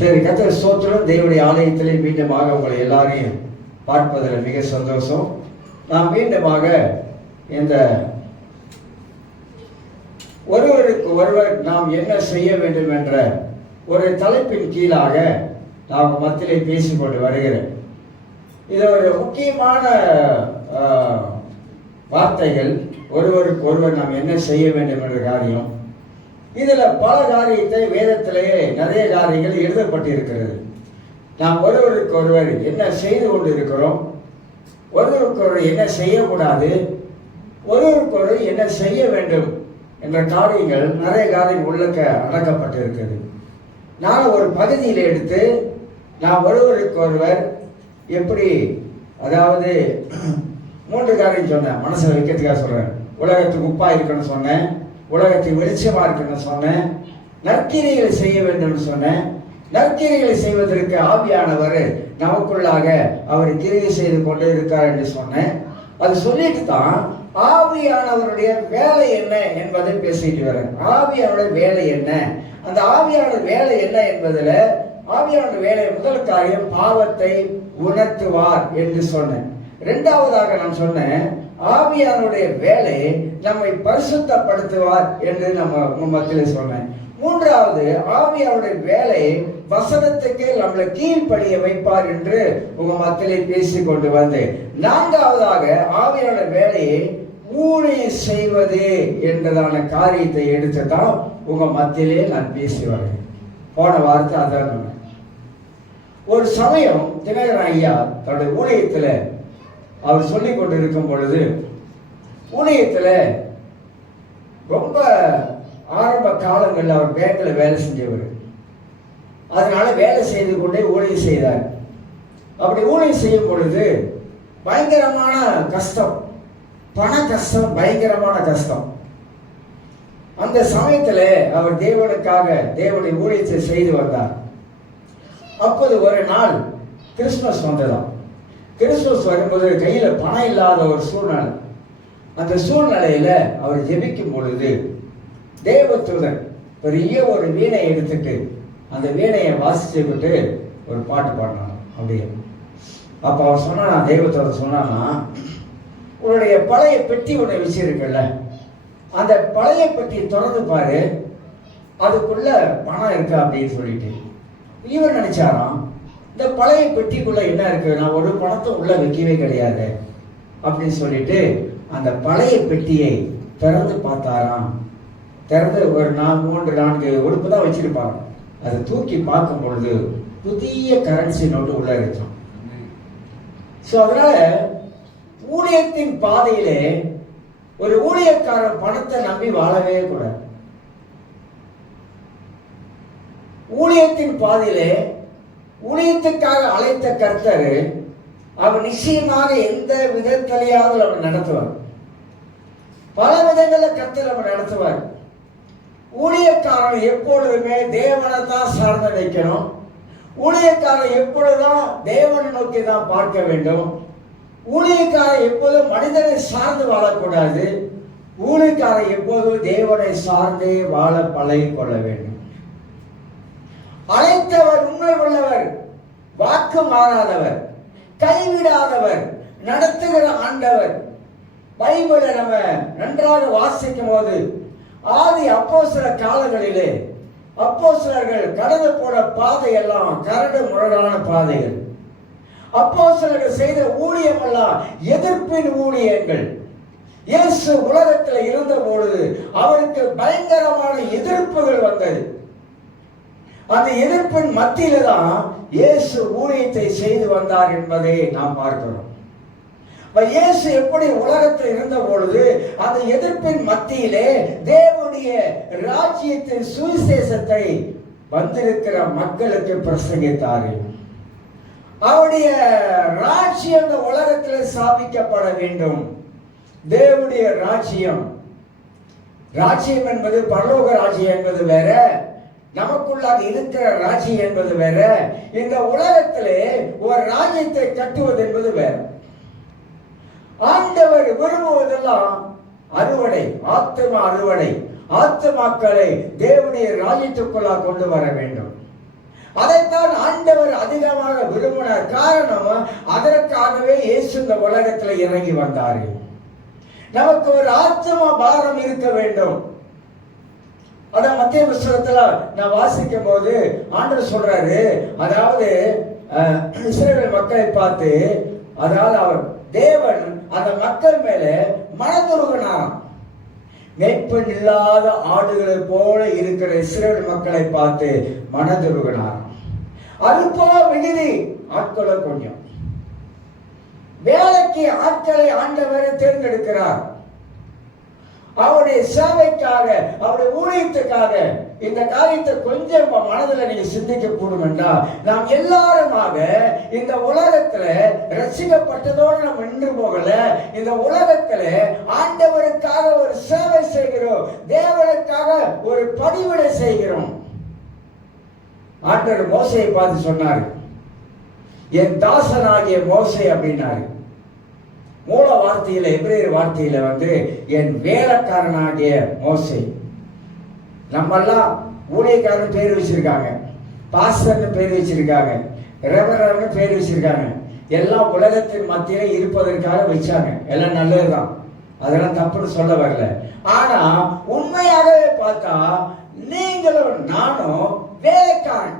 சரி, கர்த்தர் ஸ்தோத்திரம். தேவனுடைய ஆலயத்திலே மீண்டுமாக உங்களை எல்லாரையும் பார்ப்பதில் மிக சந்தோஷம். நாம் மீண்டுமாக இந்த ஒருவருக்கு ஒருவர் நாம் என்ன செய்ய வேண்டும் என்ற ஒரு தலைப்பின் கீழாக நாம் மத்தியிலே பேசிக்கொண்டு வருகிறேன். இது ஒரு முக்கியமான வார்த்தைகள். ஒருவருக்கு ஒருவர் நாம் என்ன செய்ய வேண்டும் என்ற காரியம். இதுல பல காரியத்தை வேதத்திலேயே நிறைய காரியங்கள் எழுதப்பட்டிருக்கிறது. நாம் ஒருவருக்கு ஒருவர் என்ன செய்து கொண்டு இருக்கிறோம், ஒருவருக்கு ஒருவர் என்ன செய்யக்கூடாது, ஒருவருக்கு ஒருவர் என்ன செய்ய வேண்டும் என்ற காரியங்கள் நிறைய காரியம் உள்ளக்க அடக்கப்பட்டிருக்கிறது. நான் ஒரு பகுதியில் எடுத்து நான் ஒருவருக்கு ஒருவர் எப்படி, அதாவது 3 காரியம் சொன்னேன், மனசில் வைக்கிறதுக்காக சொல்றேன். உலகத்துக்கு உப்பா இருக்கணும்னு சொன்னேன், உலகத்துக்கு வெளிச்சமா இருக்கணும்னு சொன்னேன், நற்கிரிகளை செய்ய வேண்டும் சொன்னேன். நற்கிரிகளை செய்வதற்கு ஆவியானவர் நமக்குள்ளாக அவர் கிரியை செய்து கொண்டு இருக்கார் என்று சொன்னேன். அது சொல்லிட்டு தான் ஆவியானவருடைய வேலை என்ன என்பதை பேசிட்டு வரேன். ஆவியானவருடைய வேலை என்ன, அந்த ஆவியானவர் வேலை என்ன என்பதில் ஆவியானவர் வேலை முதல் காரியம் பாவத்தை உணர்த்துவார் என்று சொன்னேன். 2வதாக நான் சொன்னேன், ஆவியானுடைய வேலை நம்மை பரிசுத்தப்படுத்துவார் என்று நம்ம மத்தியில் சொன்னேன். 3வது ஆவியானுடைய வேலை வசனத்துக்கு நம்மளை கீழ்ப்படிய வைப்பார் என்று உங்க மத்தியிலே பேசி கொண்டு வந்தேன். 4வதாக ஆவியானுடைய வேலையை ஊழியம் செய்வது என்றதான காரியத்தை எடுத்துதான் உங்க மத்தியிலே நான் பேசி வரேன். போன வாரத்தை அதான் சொன்னேன். ஒரு சமயம் தினகரன் ஐயா தன்னுடைய ஊழியத்தில் அவர் சொல்லிக் கொண்டு இருக்கும் பொழுது, ஊழியத்தில் ரொம்ப ஆரம்ப காலங்களில் அவர் பேங்க்ல வேலை செஞ்சவர். அதனால வேலை செய்து கொண்டே ஊழியம் செய்தார். அப்படி ஊழியம் செய்யும் பொழுது பயங்கரமான கஷ்டம், பண கஷ்டம், பயங்கரமான கஷ்டம். அந்த சமயத்தில் அவர் தேவனுக்காக தேவனுடைய ஊழியத்தை செய்து வந்தார். அப்போது ஒரு நாள் கிறிஸ்துமஸ் வந்ததாம். கிறிஸ்துமஸ் வரும்போது கையில பணம் இல்லாத ஒரு சூழ்நிலை. அந்த சூழ்நிலையில அவர் ஜெபிக்கும் பொழுது தேவதூதன் பெரிய ஒரு வீணை எடுத்துட்டு அந்த வீணையை வாசிச்சு விட்டு ஒரு பாட்டு பாடினார். அப்படியே அப்ப அவர் சொன்னா, தேவதூதன் சொன்னானா, உன்னுடைய பழைய பெட்டி ஒன்று வச்சிருக்கல, அந்த பழைய பெட்டியை திறந்து பாரு, அதுக்குள்ள பணம் இருக்கு அப்படின்னு சொல்லிட்டு. இவர் நினைச்சாராம், இந்த பழைய பெட்டிக்குள்ள என்ன இருக்கு, நான் ஒரு பணத்தை உள்ள வைக்கவே கிடையாது அப்படின்னு சொல்லிட்டு அந்த பழைய பெட்டியை திறந்து பார்த்தாராம். திறந்து ஒரு 3-4 உடுப்பு தான் வச்சிருப்பாங்க. அதை தூக்கி பார்க்கும் பொழுது புதிய கரன்சி நோட்டு உள்ள இருக்கும். ஸோ அதனால ஊழியத்தின் பாதையிலே ஒரு ஊழியக்காரன் பணத்தை நம்பி வாழவே கூடாது. ஊழியத்தின் பாதையிலே ஊழியத்துக்காக அழைத்த கர்த்தர் அவர் நிச்சயமாக எந்த விதத்திலேயாவது அவர் நடத்துவார். பல விதங்களில் கர்த்தர் அவர் நடத்துவார். ஊழியக்காரன் எப்பொழுதுமே தேவனை தான் சார்ந்து வைக்கணும். ஊழியக்காரன் எப்பொழுதுதான் தேவனை நோக்கி தான் பார்க்க வேண்டும். ஊழியக்காரன் எப்போதும் மனிதனை சார்ந்து வாழக்கூடாது. ஊழியக்காரன் எப்போதும் தேவனை சார்ந்தே வாழ பழகி கொள்ள வேண்டும். அழைத்தவர் உண்மை உள்ளவர், வாக்கு மாறாதவர், கைவிடாதவர், நடத்துகிற ஆண்டவர். பைபிளை நம்ம நன்றாக வாசிக்கும் போது ஆதி அப்போஸ்தலர் காலங்களிலே அப்போஸ்தலர்கள் கடந்து போன பாதை எல்லாம் கரடு முரடான பாதைகள். அப்போஸ்தலர்கள் செய்த ஊழியம் எல்லாம் எதிர்ப்பின் ஊழியங்கள். இயேசு உலகத்தில் இருந்த பொழுது அவருக்கு பயங்கரமான எதிர்ப்புகள் வந்தது. அந்த எதிர்ப்பின் மத்தியில தான் இயேசு ஊழியத்தை செய்து வந்தார் என்பதை நாம் பார்க்கிறோம். இயேசு எப்படி உலகத்தில் இருந்த பொழுது அந்த எதிர்ப்பின் மத்தியிலே தேவனுடைய ராஜ்யத்தின் சுவிசேஷத்தை வந்திருக்கிற மக்களுக்கு பிரசங்கித்தார்கள். அவருடைய ராஜ்யம் இந்த உலகத்தில் ஸ்தாபிக்கப்பட வேண்டும். தேவனுடைய ராஜ்யம், ராஜ்யம் என்பது பரலோக ராஜ்யம் என்பது வேற, நமக்குள்ளாக இருக்கிற ராஜ்யம் என்பது வேற. இந்த உலகத்திலே ஒரு ராஜ்யத்தை கட்டுவது என்பது வேற. ஆண்டவர் விரும்புவதெல்லாம் அறுவடை, ஆத்மா அறுவடை, ஆத்மாக்களை தேவனுடைய ராஜ்யத்துக்குள்ளாக கொண்டு வர வேண்டும். அதைத்தான் ஆண்டவர் அதிகமாக விரும்பினார். காரணம், அதற்காகவே இயேசு இந்த உலகத்தில் இறங்கி வந்தார். நமக்கு ஒரு ஆத்ம பாரம் இருக்க வேண்டும். அதான் மத்திய புஸ்தகத்துல நான் வாசிக்கும் போது ஆண்டவர் சொல்றாரு, அதாவது இஸ்ரவேல் மக்களை பார்த்து, அதாவது அவர் தேவன் அந்த மக்கள் மேல மனதுருகினாராம். மேய்ப்பன் இல்லாத ஆடுகளை போல இருக்கிற இஸ்ரவேல் மக்களை பார்த்து மனதுருகினாராம். அல்பா மிகுதி, ஆட்களை கொஞ்சம். வேலைக்கு ஆட்களை ஆண்டவரை தேர்ந்தெடுக்கிறார். அவருடைய சேவைக்காக, அவருடைய ஊழியத்துக்காக. இந்த காரியத்தை கொஞ்சம் மனதில் நீங்க சிந்திக்க கூடும் என்றால், நாம் எல்லாருமாக இந்த உலகத்துல ரசிக்கப்பட்டதோடு நம்ம நின்று போகல. இந்த உலகத்துல ஆண்டவருக்காக ஒரு சேவை செய்கிறோம், தேவனுக்காக ஒரு பணிவிடை செய்கிறோம். ஆண்டவர் மோசையை பார்த்து சொன்னார், என் தாசனாகிய மோசே அப்படின்னாரு. மூல வார்த்தையில, எபிரேய வார்த்தையில என் வேலைக்காரனாகிய மோசே. நம்மெல்லாம் ஊழியக்காரன் பேர் வச்சிருக்காங்க, பாஸ்டர்னு பேர் வச்சிருக்காங்க, ரெவரர்னு பேர் வச்சிருக்காங்க. எல்லாம் உலகத்தின் மத்தியில இருப்பதற்காக வச்சாங்க. எல்லாம் நல்லதுதான், அதெல்லாம் தப்புன்னு சொல்ல வரல. ஆனா உண்மையாகவே பார்த்தா நீங்களும் நானும் வேலைக்காரன்,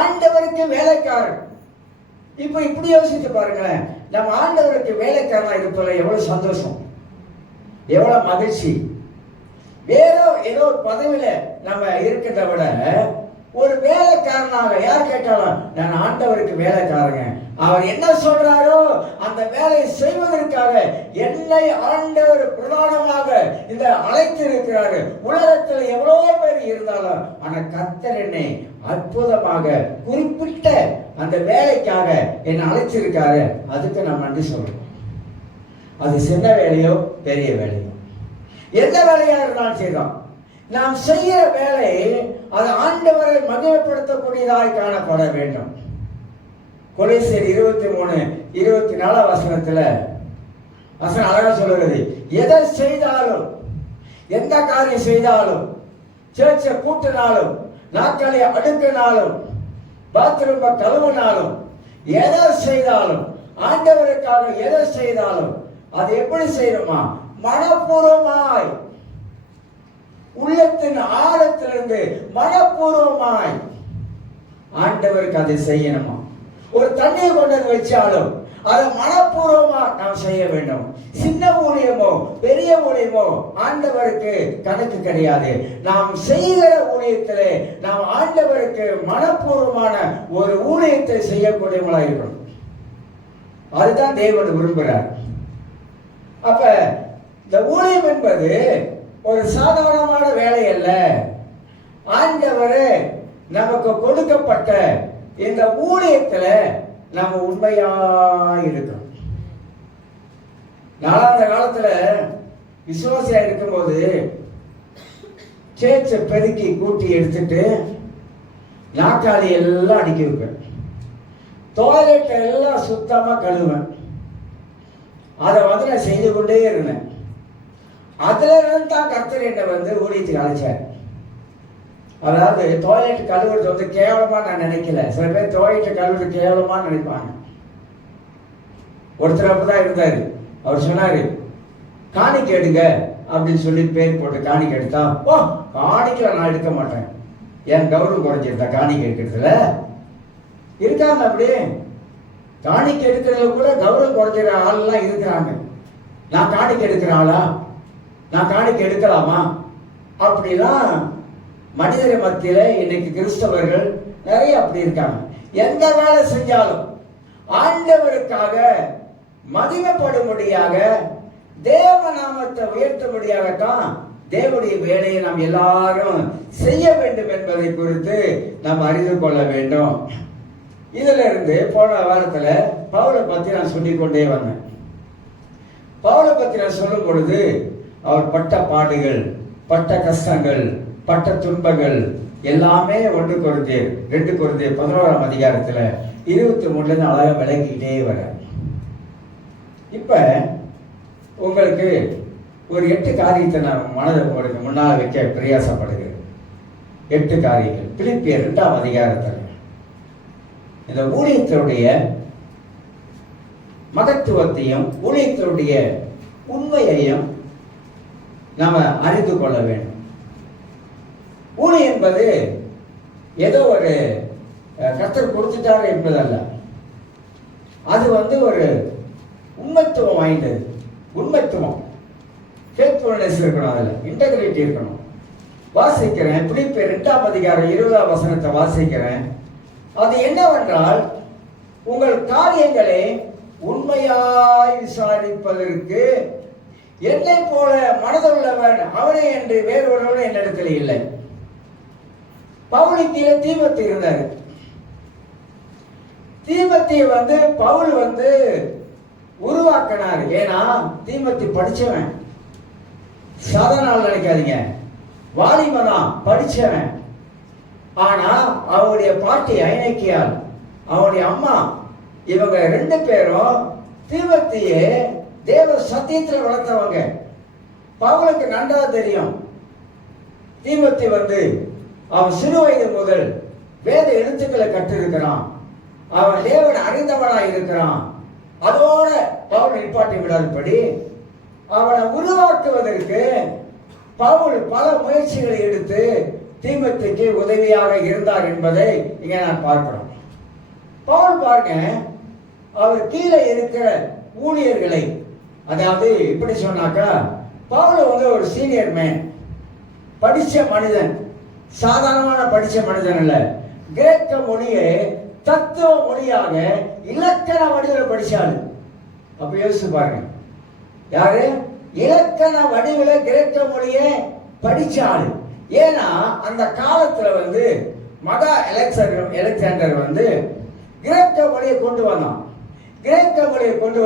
ஆண்டவருக்கு வேலைக்காரன். இப்ப இப்படி யோசித்து பாருங்களேன், நம்ம ஆண்டவருக்கு வேலைக்காரனா இருப்பதில் எவ்வளவு சந்தோஷம், எவ்வளவு மகிழ்ச்சி. வேற ஏதோ ஒரு பதவியில நம்ம இருக்கிறத விட ஒரு வேலைக்காரனாக, யார் கேட்டாலும் நான் ஆண்டவருக்கு வேலைக்காரங்க, அவர் என்ன சொல்றாரோ அந்த வேலையை செய்வதற்காக என்னை ஆண்டவர் பிரதானமாக இந்த அழைத்து இருக்கிறாரு. உலகத்தில் எவ்வளவு பேர் இருந்தாலும், ஆனா கர்த்தர் என்னை அற்புதமாக குறிப்பிட்ட அந்த வேலைக்காக என்னை அழைச்சிருக்காரு. அதுக்கு நான் நன்றி சொல்றோம். அது சின்ன வேலையோ பெரிய வேலையோ, எந்த வேலையா இருந்தாலும் செய்யலாம். நாம் செய்ய வேலை அது ஆண்டவரை மகிமைப்படுத்தக்கூடியதாய் காணப்பட வேண்டும். கொலோசியர் 23:24 வசனத்துல வசனம் அழகா சொல்லுகிறது, எதை செய்தாலும், எந்த காரியம் செய்தாலும், சேர்ச்சை கூட்டினாலும், நாட்களை அடுக்கினாலும், பாத்ரூம் கழுவினாலும், எதை செய்தாலும், ஆண்டவருக்காக எதை செய்தாலும் அது எப்படி செய்யணுமா? மனப்பூர்வமாய், உள்ளத்தின் ஆழத்திலிருந்து மனப்பூர்வமாய் ஆண்டவருக்கு அதை செய்யணுமா? ஒரு தண்ணீர் கொண்டு வச்சாலும் அதை மனப்பூர்வமா நாம் செய்ய வேண்டும். சின்ன ஊழியமோ பெரிய ஊழியமோ ஆண்டவருக்கு கணக்கு கிடையாது. நாம் செய்கிற ஊழியத்திலே நாம் ஆண்டவருக்கு மனப்பூர்வமான ஒரு ஊழியத்தை செய்யக்கூடியவங்களா இருக்கணும். அதுதான் தேவன் விரும்புகிறார். அப்ப இந்த ஊழியம் என்பது ஒரு சாதாரணமான வேலை அல்ல. ஆண்டவரே நமக்கு கொடுக்கப்பட்ட இந்த ஊழியத்துல நம்ம உண்மையா இருக்கணும். நான் அந்த காலத்துல விசுவாசியா இருக்கும்போது சேர்ச்சை பெருக்கி கூட்டி எடுத்துட்டு நாற்காலி எல்லாம் அடிக்க வைப்பேன், டாய்லெட் எல்லாம் சுத்தமா கழுவேன். அதை நான் செய்து கொண்டே இருந்தேன். அதுல இருந்து தான் கர்த்தர் என்னை ஊழியத்துக்கு அழைச்சார். அதாவது டாய்லெட் கழுவுறது கேவலமா நான் நினைக்கல. சில பேர் டாய்லெட் கழுவுறது கேவலமா நினைப்பாங்க. ஒருத்தர் அப்பதான் இருந்தாரு, அவர் சொன்னாரு, காணிக்கை எடுங்க அப்படின்னு சொல்லி பேர் போட்டு காணிக்கை எடுத்தா, ஓ காணிக்கை நான் எடுக்க மாட்டேன், என் கௌரவம் குறைஞ்சிருந்தா காணிக்கை எடுக்கிறதுல இருக்காங்க. அப்படி காணிக்கை எடுக்கிறதுல கூட கௌரவம் குறைஞ்சிற ஆள்லாம் இருக்கிறாங்க. நான் காணிக்கை எடுக்கிற ஆளா, நான் காணிக்கை எடுக்கலாமா? அப்படிலாம் மனிதர் மத்தியில இன்னைக்கு கிறிஸ்தவர்கள் நிறைய அப்படி இருக்காங்க. எந்த வேலை செஞ்சாலும் ஆண்டவருக்காக மகிமைப்படும்படியாக, தேவ நாமத்தை உயர்த்தும்படியாகத்தான் தேவனுடைய வேலையை நாம் எல்லாரும் செய்ய வேண்டும் என்பதை குறித்து நாம் அறிந்து கொள்ள வேண்டும். இதுல இருந்து போன வாரத்துல பவுலை பத்தி நான் சொல்லிக்கொண்டே வந்தேன். பவுலை பத்தி நான் சொல்லும் பொழுது அவர் பட்ட பாடுகள், பட்ட கஷ்டங்கள், பட்ட துன்பங்கள் எல்லாமே 1 கொரிந்தியர் 2 கொரிந்தியர் 11ஆம் அதிகாரத்துல 23 அழகா விளக்கிட்டே வர. இப்ப உங்களுக்கு ஒரு 8 காரியத்தை நான் மனதை உங்களுக்கு முன்னால் வைக்க பிரயாசப்படுகிறேன். 8 காரியங்கள். பிலிப்பியர் 2ஆம் அதிகாரத்தில் இந்த ஊழியத்தினுடைய மகத்துவத்தையும் ஊழியத்தினுடைய உண்மையையும் நாம அறிந்து கொள்ள வேண்டும். ஊழியம் என்பது ஏதோ ஒரு கர்த்தர் கொடுத்துட்டாரு என்பதல்ல. அது ஒரு உண்மைத்துவம் வாய்ந்தது. உண்மைத்துவம், ஃபேத்ஃபுல்னஸ் இருக்கணும், அதில் இன்டெகிரிட்டி இருக்கணும். வாசிக்கிறேன், பிலிப்பியர் 2ஆம் அதிகாரம் 20ஆம் வசனத்தை வாசிக்கிறேன். அது என்னவென்றால், உங்கள் காரியங்களை உண்மையாய் விசாரிப்பதற்கு என்னை போல மனதுள்ளவன் அவனே என்று வேறொருவன் என்னிடத்தில் இல்லை. பவுலுக்கு கீழே தீமோத்தி இருந்தார். தீமோத்தியை பவுல் உருவாக்கினார். ஏன்னா தீமோத்தி படிச்சவன், சாதாரண நினைக்காதீங்க, வாலிபனா படிச்சவன். ஆனா அவருடைய பாட்டி ஐநக்கியால், அவருடைய அம்மா, இவங்க 2 பேரும் தீமோத்தியை தேவ சத்தியத்தில் வளர்த்தவங்க. பவுலுக்கு நன்றா தெரியும், தீமோத்தி அவன் சிறு வயது முதல் வேத எழுத்துக்களை கற்றிருக்கிறான், அவன் தேவன் அறிந்தவனாய் இருக்கிறான். அதோட பவுல் நிப்பாட்டி விடாதபடி அவனை உருவாக்குவதற்கு பவுல் பல முயற்சிகளை எடுத்து தீமோத்திக்கு உதவியாக இருந்தார் என்பதை இங்க நான் பார்க்கிறோம். பவுல் பாருங்க, அவர் கீழே இருக்கிற ஊழியர்களை, அதாவது இப்படி சொன்னாக்கா, பவுல் ஒரு சீனியர் மேன், படிச்ச மனிதன், சாதாரணமான படிச்ச மனிதன் அல்ல. கிரேக்க மொழியை தத்துவ மொழியாக இலக்கண வடிவில் படிச்சாரு. அப்ப யோசிச்சு பாருங்க, யாரு இலக்கண வடிவில் கிரேக்க மொழியை படிச்சாரு. ஏன்னா அந்த காலத்துல மகா அலெக்சாண்டர் கிரேக்க மொழியை கொண்டு வந்தான். கிரேக்க மொழியை கொண்டு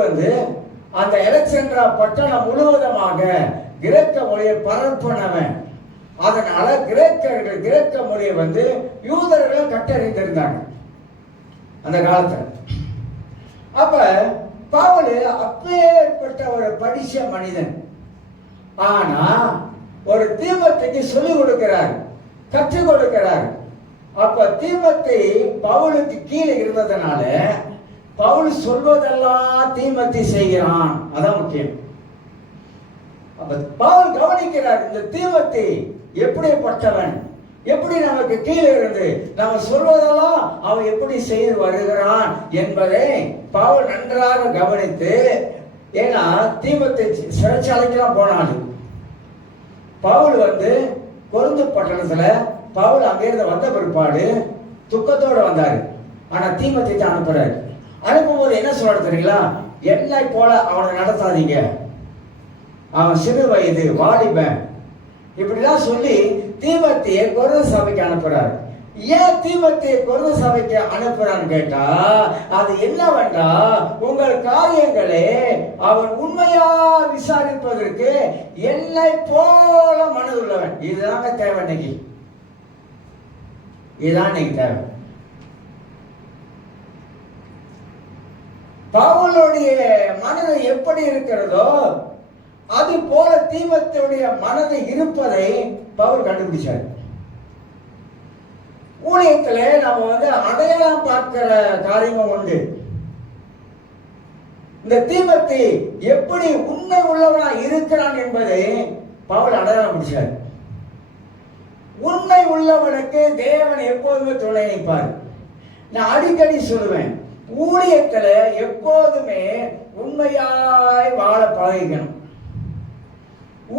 அந்த அலெக்சாண்ட்ரா பட்டணம் முழுவதுமாக கிரேக்க மொழியை பரப்பினவன். அதனால கிரேக்கர்கள் கிரேக்க மொழியை யூதர்களும் கட்டறிந்திருந்தாங்க அந்த காலத்துல. அப்ப பவுல் அப்பேற்பட்ட ஒரு படிச்ச மனிதன். ஆனா ஒரு தீமோத்திக்கு சொல்லிக் கொடுக்கிறார், கற்றுக் கொடுக்கிறார். அப்ப தீமோத்தி பவுலுக்கு கீழே இருந்ததுனால பவுல் சொல்வதெல்லாம் தீமோத்தி செய்கிறான். அதான் முக்கியம். அப்ப பவுல் கவனிக்கிறார், இந்த தீமோத்தி எப்படிப்பட்டவன், எப்படி நமக்கு கீழே இருந்து நம்ம சொல்வதெல்லாம் அவன் எப்படி செய்து வருகிறான் என்பதை பவுல் நன்றாக கவனித்து, ஏன்னா தீமோத்தி சிறைச்சாலைக்கெல்லாம் போனாலும் பவுல் கொரிந்து பட்டணத்துல பவுல் அங்கிருந்து வந்த பிற்பாடு துக்கத்தோடு வந்தாரு. ஆனா தீமோத்தி தான் அனுப்புறாரு. அனுப்பும்போது என்ன சொல்ற தெரியுங்களா, என்னை போல அவனை நடத்தாதீங்க, அவன் சிறு வயது வாலிபன், இப்படிலாம் சொல்லி தீமோத்தியை கொரிந்து சபைக்கு அனுப்புறாரு. ஏன் தீமோத்தியை கொரிந்து சபைக்கு அனுப்புறான்னு கேட்டா, அது என்னவென்றா, உங்கள் காரியங்களை அவன் உண்மையா விசாரிப்பதற்கு என்னை போல மனதுள்ளவன். இதுதாங்க தேவை இன்னைக்கு, இதுதான் இன்னைக்கு தேவை. பவுலுடைய மனது எப்படி இருக்கிறதோ அது போல தீமோத்தியுடைய மனது இருப்பதை பவுல் கண்டுபிடிச்சார். ஊழியத்துல நம்ம அடையாளம் பார்க்கிற காரியமும் உண்டு. இந்த தீமோத்தி எப்படி உண்மை உள்ளவனா இருக்கிறான் என்பதை பவுல் அடையாளம் பிடிச்சார். உண்மை உள்ளவனுக்கு தேவன் எப்போதுமே துணை நிற்பார். நான் அடிக்கடி சொல்லுவேன், ஊழியத்துல எப்போதுமே உண்மையாய் வாழ பழகிக்கணும்.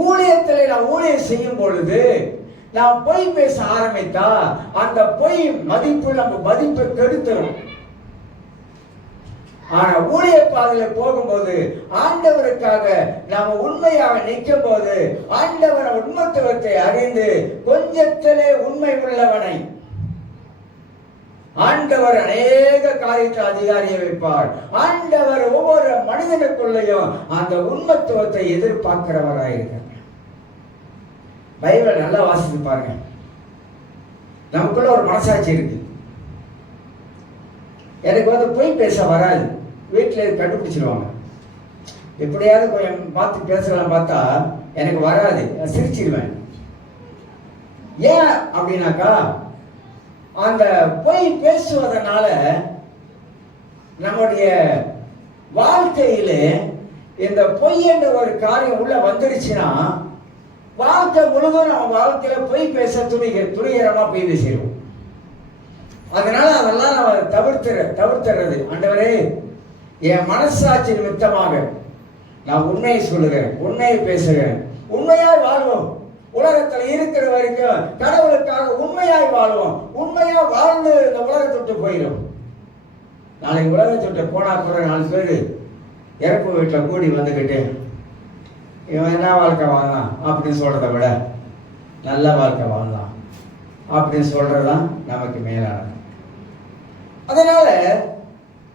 ஊழியத்துல நான் ஊழியம் செய்யும் பொழுது நான் பொய் பேச ஆரம்பித்தா அந்த பொய் மதிப்பு நம்ம மதிப்பை கெடுத்துரும். ஆனா ஊழிய பாதையில போகும்போது ஆண்டவருக்காக நாம உண்மையாக நிற்கும் போது ஆண்டவர உண்மத்துவத்தை அறிந்து கொஞ்சத்திலே உண்மை உள்ளவனை ஆண்டவர் அநேக காரியத்தை அதிகாரியை வைப்பார். ஆண்டவர் ஒவ்வொரு மனிதனுக்குள்ளையும் அந்த உண்மத்துவத்தை எதிர்பார்க்கிறவராயிருக்க. பைபிள் நல்லா வாசித்து பாருங்க. நமக்குள்ள ஒரு மனசாட்சி இருக்கு. எனக்கு பொய் பேச வராது, வீட்டில் கண்டுபிடிச்சிருவாங்க. எப்படியாவது கொஞ்சம் பார்த்து பேசலாம் பார்த்தா எனக்கு வராது, சிரிச்சிடுவேன். ஏன் அப்படின்னாக்கா, அந்த பொய் பேசுவதனால நம்முடைய வாழ்க்கையில இந்த பொய் என்ற ஒரு காரியம் உள்ள வந்துருச்சுன்னா, வாழ்க்கை முழுதும் நம்ம வாழ்க்கையில பொய் பேச துணிகரமா போய் பேசிடுவோம். அதனால அதெல்லாம் நம்ம தவிர்த்துறது. ஆண்டவரே, என் மனசாட்சி நிமித்தமாக நான் உண்மையை சொல்லுகிறேன், உண்மையை பேசுகிறேன், உண்மையாய் வாழ்வோம். உலகத்தில் இருக்கிற வரைக்கும் கடவுளுக்காக உண்மையாய் வாழ்வோம். உண்மையா வாழ்ந்து இந்த உலகத்தை விட்டு போயிடும். நாளைக்கு உலகத்தை விட்டு போனா கூட 4 பேர் இறப்பு வீட்டில் கூடி வந்துக்கிட்டு இவன் என்ன வாழ்க்கை வாழலாம் அப்படின்னு சொல்றத விட நல்ல வாழ்க்கை வாழலாம் அப்படின்னு சொல்றதுதான் நமக்கு மேலானது. அதனால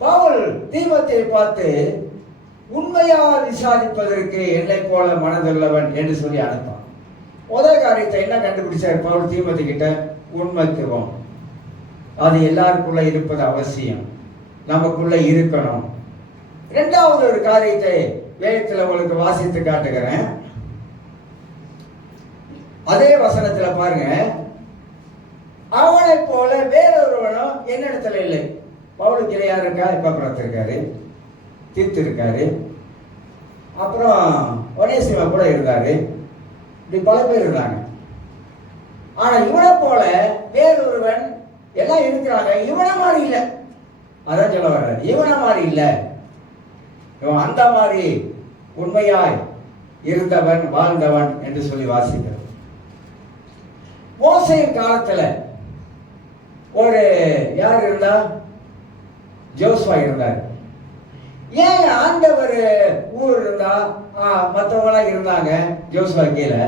பவுல் தீமோத்தேயுவை பார்த்து உண்மையா விசாரிப்பதற்கு என்னை போல மனதுள்ளவன் என்று சொல்லி அனுப்பான். முதல் காரியத்தை என்ன கண்டுபிடிச்சார் பவுல் தீமோத்தேயு கிட்ட? உண்மைத்துவம். அது எல்லாருக்குள்ள இருப்பது அவசியம், நமக்குள்ள இருக்கணும். இரண்டாவது ஒரு காரியத்தை வேதத்தில் உங்களுக்கு வாசித்து காட்டுகிறேன். அதே வசனத்துல பாருங்க, அவனை போல வேறொருவனும் என்னிடத்துல இல்லை. பவுலுக்கு இல்லை யார் இருக்கா? எப்பாப்ராஸ் இருக்காரு, தீத்து இருக்காரு, அப்புறம் ஒனேசிமா கூட இருந்தாரு, இப்படி பல பேர் இருந்தாங்க. ஆனா இவனை போல வேறொருவன் எல்லாம் இருக்கிறாங்க, இவனை மாதிரி இல்லை. அதான் சொல்ல வர்றாரு, இவனை மாதிரி இல்லை. இவன் அந்த மாதிரி உண்மையாய் இருந்தவன், வாழ்ந்தவன் என்று சொல்லி வாசிக்கிறார். மோசேயின் காலத்துல ஒரு யார் இருந்தா? ஜோசுவா இருந்தார். ஏன் ஆண்டவர் ஊர் இருந்தா மற்றவங்களாம் இருந்தாங்க ஜோசுவா கீழே,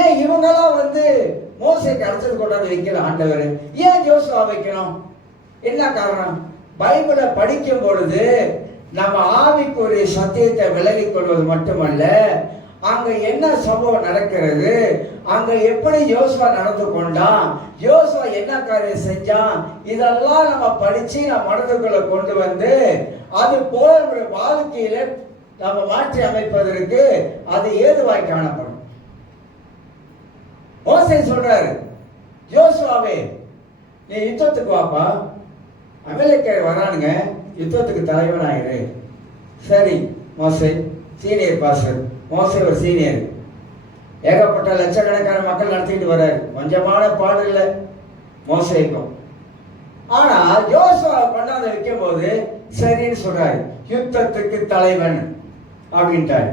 ஏன் இவங்கெல்லாம் மோசேக்கு அழைச்சது கொண்டாந்து வைக்கல ஆண்டவர்? ஏன் ஜோசுவா வைக்கணும்? என்ன காரணம்? பைபிளை படிக்கும் பொழுது நம்ம ஆவிக்குரிய சத்தியத்தை விலகிக் கொள்வது மட்டுமல்ல, அங்க என்ன சம்பவம் நடக்கிறது, அங்க எப்படி யோசுவா நடந்து கொண்டான், யோசுவா என்ன காரியம் செஞ்சான், இதெல்லாம் நம்ம படிச்சு நம்ம மனதுக்குள்ள கொண்டு வந்து அது போல ஒரு வாழ்க்கையில நம்ம மாற்றி அமைப்பதற்கு அது ஏதுவாய் காணப்படும். மோசே சொல்றாரு, யோசுவாவே நீ யுத்தத்துக்கு வாப்பா, அமெரிக்கர் வரானுங்க, யுத்தத்துக்கு தலைவன் ஆயிரு. சரி மோசே, சீனியர் பாஸ்டர் மோசே ஒரு சீனியர், ஏகப்பட்ட லட்சக்கணக்கான மக்கள் நடத்திட்டு வர்றாரு, கொஞ்சமான பாடு இல்லை மோசேக்கும். ஆனா யோசுவா கொண்டாந்து வைக்கும் போது சரின்னு சொல்றாரு, யுத்தத்துக்கு தலைவன் அப்படின்ட்டாரு.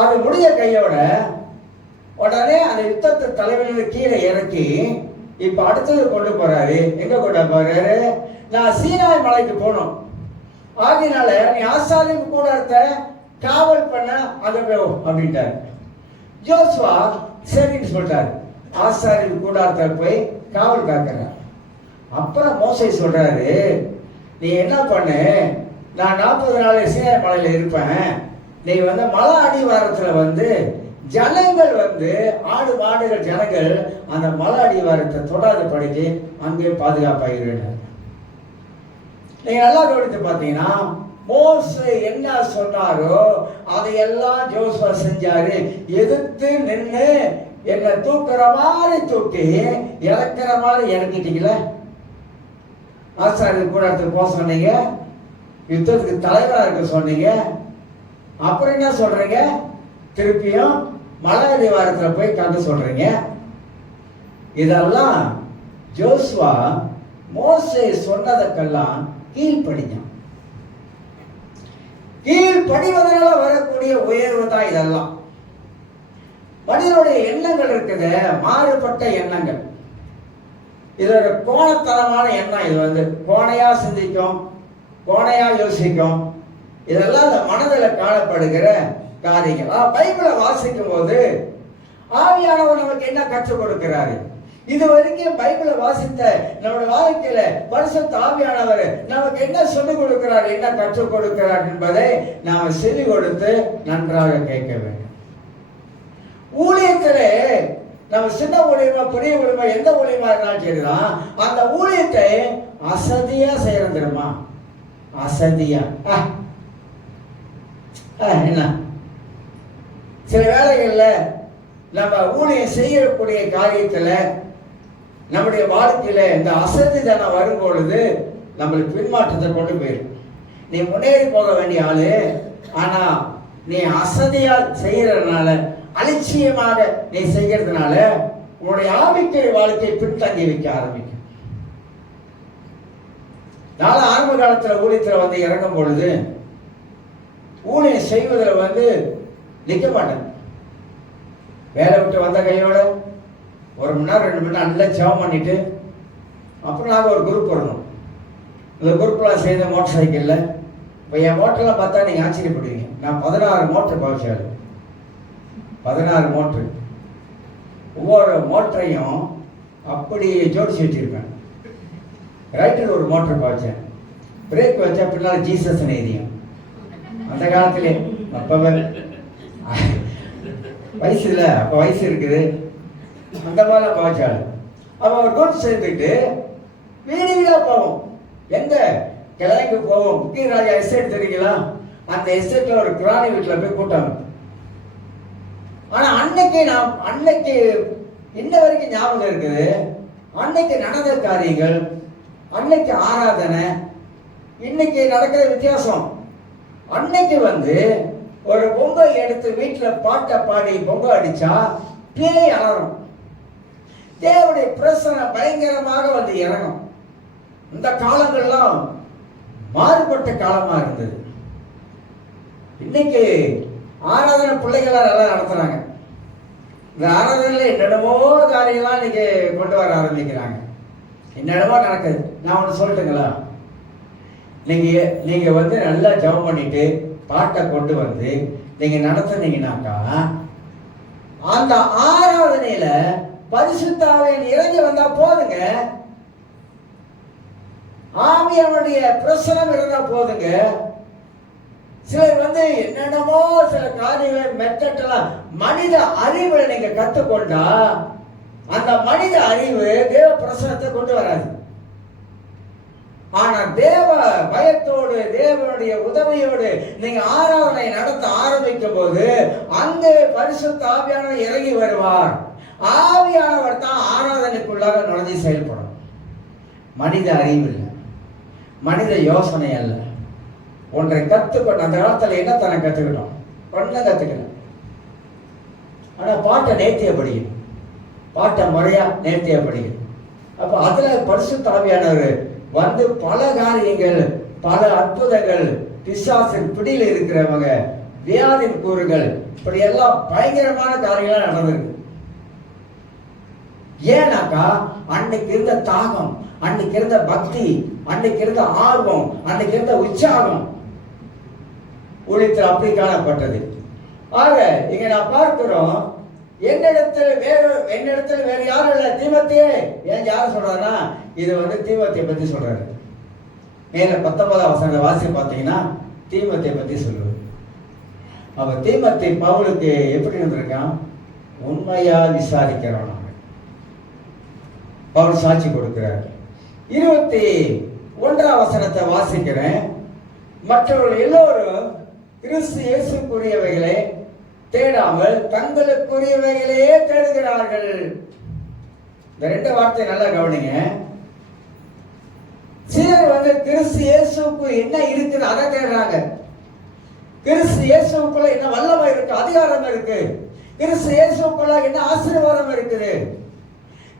அது முடிய கையோட உடனே அந்த யுத்தத்து தலைவனுக்கு கீழே இறக்கி இப்ப அடுத்தது கொண்டு போறாரு. எங்க கொண்டு போறாரு? நான் சீனாய் மலைக்கு போனோம், ஆகினால நீ ஆசாரிப்பு கூடாரத்தை காவல் பண்ண அங்க போகும் அப்படின்ட்டாரு. ஜோசுவா சரின்னு சொல்லிட்டாரு, ஆசாரிப்பு கூடாரத்தை போய் காவல் காக்கிறார். அப்புறம் மோசே சொல்றாரு, நீ என்ன பண்ணு, நான் 40 நாள் சீனாய் மலையில இருப்பேன், நீ மலை அடிவாரத்துல ஜனங்கள் ஆடு மாடுகள் ஜனங்கள் அந்த மலை அடிவாரத்தை தொடாத படிக்கு அங்கே பாதுகாப்பாக. நீங்க நல்லா கவனித்து பார்த்தீங்கன்னா மோசே என்ன சொன்னாரோ அதையெல்லாம் ஜோசுவா செஞ்சாரு. எதிர்த்து நின்று என்ன தூக்குற மாதிரி தூக்கி இறக்குற மாதிரி இறக்கிட்டீங்களே, ஆசாரிய கூடத்துக்கு போக சொன்னீங்க, யுத்தத்துக்கு தலைவராக இருக்க சொன்னீங்க, அப்புறம் என்ன சொல்றீங்க, திருப்பியும் மலை அடிவாரத்தில் போய் கண்டு சொல்றீங்க. இதெல்லாம் ஜோசுவா மோசே சொன்னதற்கெல்லாம் கீழ்ப்படிஞ்சான். கீழ்ப்படிவதனால வரக்கூடிய உயர்வு தான் இதெல்லாம். மனிதனுடைய எண்ணங்கள் இருக்குது, மாறுபட்ட எண்ணங்கள். இதோட கோணத்தனமான எண்ணம். இது கோணையா சிந்திக்கும், கோணையா யோசிக்கும். இதெல்லாம் அந்த மனதில் காணப்படுகிற காரியங்கள். பைபிளை வாசிக்கும் போது ஆவியானவர் நமக்கு என்ன கற்றுக் கொடுக்கிறாரு? இது வரைக்கும் பைபிளை வாசித்த நம்முடைய வாழ்க்கையில பரிசுத்த ஆவியானவர் நமக்கு என்ன சொல்லிக் கொடுக்கிறார், என்ன கற்றுக் கொடுக்கிறார் என்பதை நாம் செவி கொடுத்து நன்றாக கேட்க வேண்டும். ஊழியத்திலே நம்ம சின்ன ஊழியமா பெரிய ஊழியமா எந்த ஊழியமா இருந்தாலும் சரிதான், அந்த ஊழியத்தை அசதியா செய்யறது தெரியுமா? அசதியா என்ன சில வேளைகள்ல நம்ம ஊழியம் செய்யக்கூடிய காரியத்துல நம்முடைய வாழ்க்கையில இந்த அசதிதனம் வரும் பொழுது நம்மளுக்கு பின்மாற்றத்தை கொண்டு போயிடும். நீ முன்னேறி போக வேண்டிய ஆளு, ஆனா நீ அசதியா செய்யறதுனால, அலட்சியமாக நீ செய்யறதுனால உன்னுடைய ஆவிக்குரிய வாழ்க்கை பின்தங்கி வைக்க ஆரம்பிக்கும். நான் ஆரம்ப காலத்துல ஊழியத்துல வந்து இறங்கும் பொழுது ஊழியம் செய்வதில் நிற்க மாட்டேன். வேலை விட்டு வந்த கையோட 1 மணி நேரம் 2 மணி நேரம் நல்லா ஜெபம் பண்ணிட்டு அப்புறம் நாங்கள் ஒரு குரூப் வரணும். இந்த குரூப்லாம் சேர்ந்த மோட்டர் சைக்கிளில் இப்போ என் மோட்டர்லாம் பார்த்தா நீங்கள் ஆச்சரியப்படுவீங்க. நான் 16 மோட்டர் பாய்ச்சாரு, 16 மோட்ரு. ஒவ்வொரு மோட்டரையும் அப்படி ஜோடிச்சு வச்சுருப்பேன். ரைட்டில் ஒரு மோட்டர் பாய்ச்சேன், பிரேக் வச்சா பின்னால் ஜீசஸ் எழுதியும். அந்த காலத்திலே அப்பவே வயசு இல்லை, அப்போ வயசு இருக்குது, அந்த மாதிரிலாம் பாய்ச்சாள். அப்போ அவர் கூட சேர்ந்துட்டு வீடு வீடாக போவோம். எங்க கிழக்கு போவோம். முக்கிய ராஜா எஸ்டேட் தெரியுங்களா? அந்த எஸ்டேட்ல ஒரு கிராணி வீட்டில் போய் கூட்டாங்க. ஆனா அன்னைக்கு இன்ன வரைக்கும் ஞாபகம் இருக்குது. அன்னைக்கு நடந்த காரியங்கள், அன்னைக்கு ஆராதனை, இன்னைக்கு நடக்கிற வித்தியாசம். அன்னைக்கு ஒரு பொங்கை எடுத்து வீட்டில் பாட்டை பாடி பொங்கை அடிச்சா பேய் அலறும். தேவனுடைய பிரசனை பயங்கரமாக இறங்கும். இந்த காலங்கள்லாம் மாறுபட்ட காலமா இருந்தது. இன்னைக்கு ஆராதனை பிள்ளைகளால் நல்லா நடத்துறாங்க. இந்த ஆராதனையில் என்னென்னமோ காரியெல்லாம் இன்னைக்கு கொண்டு வர ஆரம்பிக்கிறாங்க. என்னென்னமோ நடக்குது. நான் ஒன்று சொல்லட்டுங்களா? நீங்க நல்லா ஜெபம் பண்ணிட்டு பாட்டை கொண்டு நீங்க நடத்துனீங்கன்னாக்கா அந்த ஆராதனையில பரிசுத்த ஆவியானவர் இறங்கி வந்தா போதுங்க. ஆவியானுடைய பிரசனம் இருந்தா போதுங்க. சிலர் என்னென்னமோ சில காரியங்களை மெத்தட்டெல்லாம் மனித அறிவுல நீங்க கத்துக்கொண்டா அந்த மனித அறிவு தேவ பிரசனத்தை கொண்டு வராது. ஆனா தேவ பயத்தோடு தேவனுடைய உதவியோடு நீங்க ஆராதனை நடத்த ஆரம்பிக்கும் போது அங்கே பரிசுத்த ஆவியானவர் இறங்கி வருவார். ஆவியானவர் தான் ஆராதனைக்குள்ளாக நுழைஞ்சு செயல்படும். மனித அறிவு இல்லை, மனித யோசனை அல்ல. ஒன்றை கத்துக்கொண்ட அந்த காலத்துல என்ன தானே கத்துக்கிட்டோம்? பண்ண கத்துக்கணும். ஆனா பாட்டை நேர்த்தியா படிக்கணும், பாட்டை முறையா நேர்த்தியா படிக்கணும். அப்ப அதுல பரிசுத்த ஆவியானவர் பல காரியங்கள், பல அற்புதங்கள், பிசாசின் பிடியில் இருக்கிறவங்க, வியாதின் கூறுகள், இப்படி எல்லாம் பயங்கரமான காரியங்கள் நடந்திருக்கு. ஏன்னாக்கா அன்னைக்கு இருந்த தாகம், அன்னைக்கு இருந்த பக்தி, அன்னைக்கு இருந்த ஆர்வம், அன்னைக்கு இருந்த உற்சாகம் ஊழியத்தில் அப்படி காணப்பட்டது. ஆக இங்க நான் பார்க்கிறோம், என்னிடத்தில் வேற யாரும் இல்லை, தீமோத்தேயே. ஏன் யாரும் சொல்றாருன்னா இது தீமோத்தேயை பத்தி சொல்றாரு. மேல 19ஆம் வசனத்தை வாசி பார்த்தீங்கன்னா தீமோத்தேயை பத்தி சொல்லுவார். அவ தீமோத்தே பவுலுக்கு எப்படி இருந்திருக்கான்? உண்மையா விசாரிக்கிறோம். பவுல் சாட்சி கொடுக்கிறார். 21ஆம் வசனத்தை வாசிக்கிறேன். மற்றவர்கள் எல்லோரும் கிறிஸ்து இயேசுக்குரியவைகளை தேடாமல் தங்களுக்குரியவைகளையே தேடுகிறார்கள். இந்த 2 வார்த்தை நல்லா கவனிங்க. சிலர் கிறிஸ்து இயேசுக்கு என்ன இருக்குது அதை தேடுறாங்க. கிறிஸ்து இயேசுக்குள்ள என்ன வல்லமை இருக்கு, அதிகாரம் இருக்கு, கிறிஸ்து இயேசுக்குள்ள என்ன ஆசீர்வாதம் இருக்குது,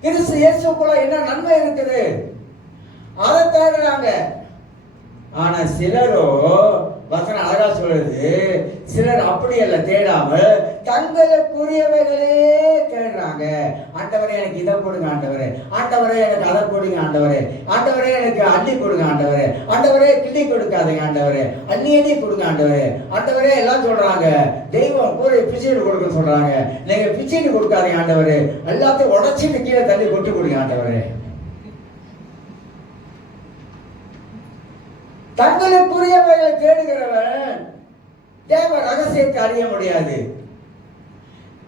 கிறிஸ்து இயேசுக்குள்ள என்ன நன்மை இருக்குது, அதை தேடுறாங்க. ஆனா சிலரோ வசனம் அழகா சொல்லுது, சிலர் அப்படி அல்ல, தேடாமல் தங்களுக்குரியவைகளே தேடுறாங்க. ஆண்டவரே எனக்கு இதை கொடுங்க ஆண்டவரே, ஆண்டவரே எனக்கு அதை கொடுங்க ஆண்டவரே, ஆண்டவரே எனக்கு அள்ளி கொடுங்க ஆண்டவரே, ஆண்டவரே கிள்ளி கொடுக்காதீங்க ஆண்டவரே, அள்ளி கொடுங்க ஆண்டவரே, ஆண்டவரே எல்லாம் சொல்றாங்க. தெய்வம் கூட பிச்சைடு கொடுக்க சொல்றாங்க. நீங்க பிச்சைடு கொடுக்காதீங்க ஆண்டவரே, எல்லாத்தையும் உடச்சிட்டு கீழே தள்ளி கொட்டு கொடுங்க ஆண்டவரே. தங்களுக்குரியவைகளை தேடுகிறவன் தேவ ரகசியத்தை அறிய முடியாது.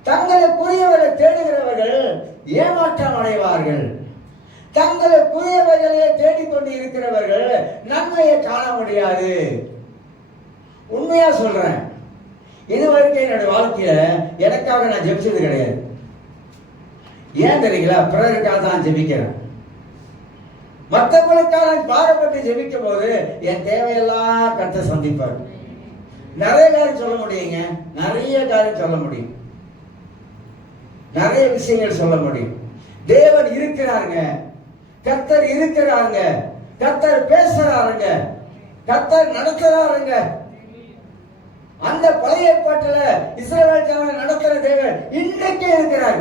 தங்களுக்குரியவர்களை தேடுகிறவர்கள் ஏமாற்றம் அடைவார்கள். தங்களுக்குரியவைகளையே தேடிக்கொண்டு இருக்கிறவர்கள் நன்மையை காண முடியாது. உண்மையா சொல்றேன், இதுவரைக்கும் என்னோட வாழ்க்கையில எனக்காக நான் ஜெபிச்சது கிடையாது. ஏன் தெரியுங்களா? பிறருக்காக தான் ஜெபிக்கிறேன். மற்றவங்களுக்காக பாரப்பட்டு ஜெபிக்கும் போது என் தேவையெல்லாம் கர்த்தர் சந்திப்பார். நிறைய காரியம் சொல்ல முடியுங்க, நிறைய காரியம் சொல்ல முடியும், நிறைய விஷயங்கள் சொல்ல முடியும். தேவன் இருக்கிறாருங்க, கர்த்தர் இருக்கிறாருங்க, கர்த்தர் பேசுறாருங்க, கர்த்தர் நடத்துறாருங்க. அந்த பழைய ஏற்பாட்டுல இஸ்ரவேல் ஜனங்களை நடத்துற தேவன் இன்னைக்கே இருக்கிறார்,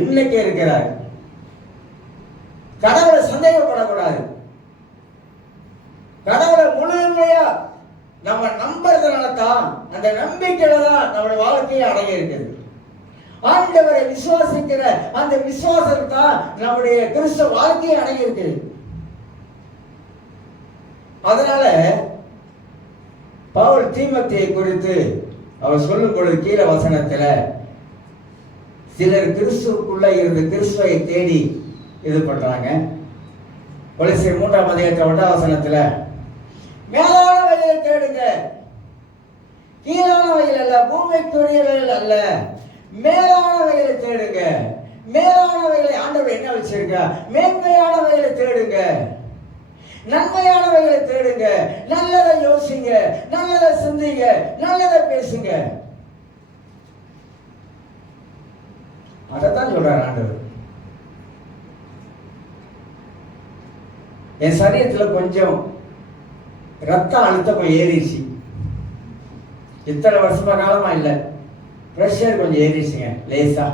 இன்னைக்கே இருக்கிறார். கடவுளை சந்தேகப்படக்கூடாது. கடவுளை முழுமையா நம்ம நம்புறதுனால தான், அந்த நம்பிக்கையில தான் நம்முடைய வாழ்க்கையை அடைய இருக்குது. ஆண்டவரை விசுவாசிக்கிற அந்த விசுவாசம் தான் நம்முடைய கிறிஸ்தவ வாழ்க்கையை அடைய இருக்குது. அதனால பவுல் தீமோத்தேயை குறித்து அவர் சொல்லும் பொழுது கீழ வசனத்துல, சிலர் கிறிஸ்துவுக்குள்ள இருந்து கிறிஸ்துவை தேடி இது பண்றாங்க. கொலோசியர் 3ஆம் அதிகாரம் 1ஆம் வசனத்துல, மேலானவைகளை தேடுங்க, கீழானவைகள் அல்ல, பூமிக்குரியவைகள் அல்ல, மேலானவைகளை தேடுங்க. மேலானவைகளை ஆண்டவர் என்ன வச்சிருக்க? மேன்மையானவைகளை தேடுங்க, நன்மையானவைகளை தேடுங்க, நல்லதை யோசிங்க, நல்லதை சிந்திங்க, நல்லதை பேசுங்க. அதைத்தான் சொல்றார் ஆண்டவர். என் சரீரத்துல கொஞ்சம் ரத்த அழுத்தம் ஏறிடுச்சு, இத்தனை வருஷமா காலமா இல்லை, பிரஷர் கொஞ்சம் ஏறிடுச்சுங்க லேசா.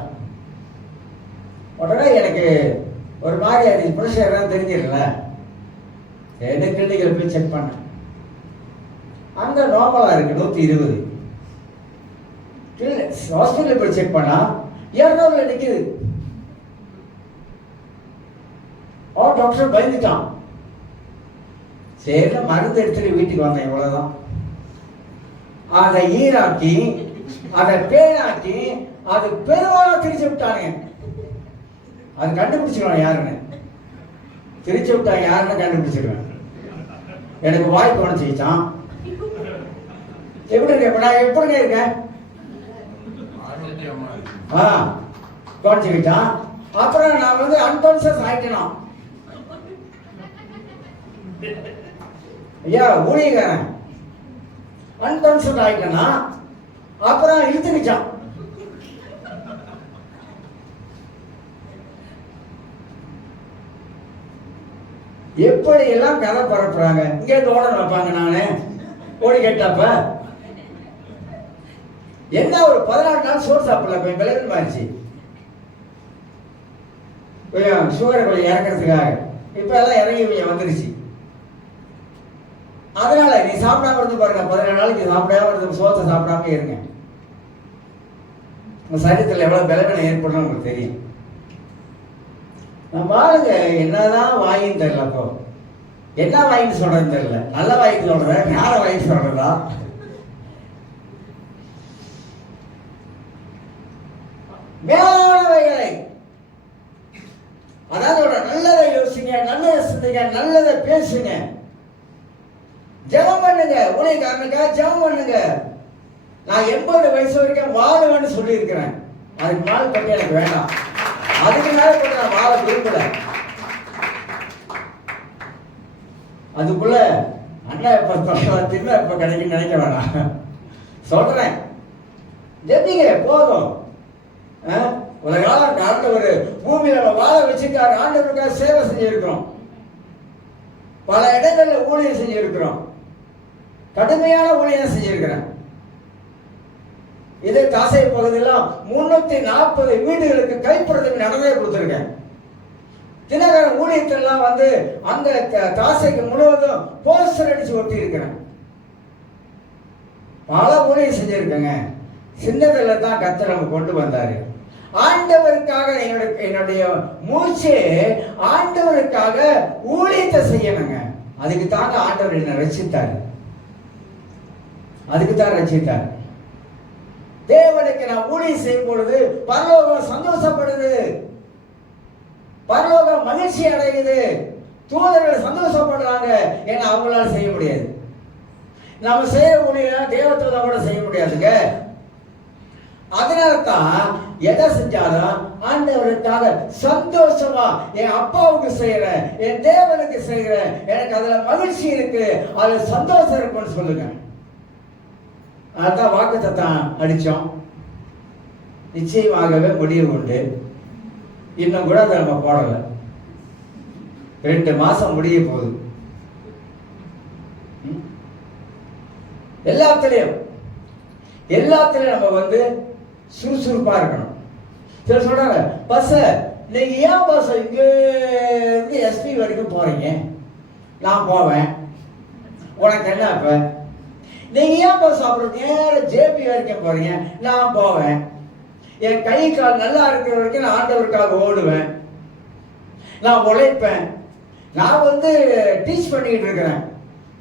உடனே எனக்கு ஒரு மாதிரி அது பிரஷர் தெரிஞ்சிடல, ரெண்டு கிளினிக்கல் போய் செக் பண்ணேன். அங்க நார்மலா இருக்கு 120. ஹாஸ்பிட்டல் போய் செக் பண்ணா 200 நிக்குது. டாக்டர் பயந்துட்டான். சரி மருந்து எடுத்துட்டு வீட்டுக்கு வந்தேன், இவ்வளவுதான். அதை ஈராக்கி, அதை பேனாக்கி, அது பெருவாளா திரிச்சு விட்டானுங்க. அது கண்டுபிடிச்சிருவான் யாருன்னு, திரிச்சு விட்டாங்க யாருன்னு கண்டுபிடிச்சிருவேன். எனக்கு வாய் குறைச்சிக்கிச்சான். எப்படி இருக்க? நான் எப்படிங்க இருக்கேன்? குறைச்சிக்கிட்டான். அப்புறம் நான் வந்து அன்கான்சியஸ் ஆயிட்டேன். ஐயா ஊழியக்காரன் அன்கான்சியஸ் ஆயிட்டேன்னா அப்புறம் இழுத்துக்கிச்சான். எப்படி எல்லாம் கதை பரப்புறாங்க. இங்க ஓட வைப்பாங்க. நானு ஓடி கேட்டப்ப என்ன ஒரு 14 நாள் சோறு சாப்பிடல, கொஞ்சம் விளைவு மாறிச்சு, கொஞ்சம் சுகரை கொஞ்சம் இறக்கிறதுக்காக. இப்ப எல்லாம் இறங்கி கொஞ்சம் வந்துருச்சு. அதனால நீ சாப்பிடாம இருந்து பாருங்க, 14 நாளைக்கு சாப்பிடாம இருந்து சோத்தை சாப்பிடாம இருங்க. உங்க சரீரத்தில் எவ்வளவு பலவீனம் ஏற்படும் உங்களுக்கு தெரியும். நம்ம ஆளுங்க என்னதான் வாயின்னு தெரியல. அப்போ என்ன வாயின்னு சொல்றதுன்னு தெரியல. நல்ல வாய்க்கு சொல்றேன், யார வாய்க்கு சொல்றதா? மேலானவைகளை, அதாவது நல்லதை யோசிங்க, நல்லதை சிந்திங்க, நல்லதை பேசுங்க, ஜெபம் பண்ணுங்க. ஊழியக்காரனுக்காக ஜெபம் பண்ணுங்க. நான் 80 வயசு வரைக்கும் வாழுவேன்னு சொல்லி இருக்கிறேன். அதுக்கு மேல பண்ணி எனக்கு வேண்டாம். அதுக்கு மேல பண்ண நான் வாழ விரும்பல. அதுக்குள்ள அண்ணா எப்ப தின்ன எப்ப கிடைக்கும் நினைக்க வேணாம். சொல்றேன், ஜெபிங்க போதும். உலகால ஆண்டவர் பூமியில வாழ வச்சுக்காரு. ஆண்டவருக்காக சேவை செஞ்சிருக்கிறோம், பல இடங்கள்ல ஊழியம் செஞ்சிருக்கிறோம், கடுமையான ஊழியம் செஞ்சிருக்கிறேன். இதே காசை பகுதியெல்லாம் 340 வீடுகளுக்கு கைப்பிரதவி நடந்தே கொடுத்துருக்கேன். தினகர ஊழியத்தெல்லாம் வந்து அந்த காசைக்கு முழுவதும் போஸ்டர் அடிச்சு ஒட்டி இருக்கிறேன். பல ஊழியம் செஞ்சிருக்கேங்க. சின்னதில் தான் கர்த்தர் நம்ம கொண்டு வந்தாரு. ஆண்டவருக்காக என்னுடைய மூச்சே ஆண்டவருக்காக ஊழியத்தை செய்யணுங்க. அதுக்கு தாங்க ஆண்டவர் என்ன ரசித்தாரு, அதுக்கு தான் ரசித்தார். தேவனுக்கு நான் ஊழியம் செய்யும் பொழுது பரலோகம் சந்தோஷப்படுது, பரலோகம் மகிழ்ச்சி அடையுது, தூதர்கள் சந்தோஷப்படுறாங்க. ஏன்னா அவங்களால செய்ய முடியாது. நம்ம செய்ய முடியல, தேவத்தூதம் கூட செய்ய முடியாதுங்க. அதனால தான் எதை செஞ்சாலும் ஆண்டவருக்காக சந்தோஷமா என் அப்பாவுக்கு செய்யறேன், என் தேவனுக்கு செய்யறேன், எனக்கு அதுல மகிழ்ச்சி இருக்கு, அதுல சந்தோஷம் இருக்குன்னு சொல்லுங்க. அதான் வாக்குத்தத்தம் அடிச்சோம். நிச்சயமாகவே முடிவு உண்டு. இன்னும் கூட அதை நம்ம போடல. 2 மாசம் முடிய போகுது. எல்லாத்துலயும் நம்ம சுறுசுறுப்பா இருக்கணும். சில சொல்றாங்க, பஸ் நீங்க ஏன் பஸ் இங்க இருந்து எஸ்பி வரைக்கும் போறீங்க? நான் போவேன், உனக்கு என்ன? இப்ப நீங்க ஏன் பஸ் சாப்பிடுறீங்க ஜேபி வரைக்கும் போறீங்க? நான் போவேன். என் கை கால் நல்லா இருக்கிற வரைக்கும் நான் ஆண்டவருக்காக ஓடுவேன், நான் உழைப்பேன். நான் டீச் பண்ணிட்டு இருக்கிறேன்.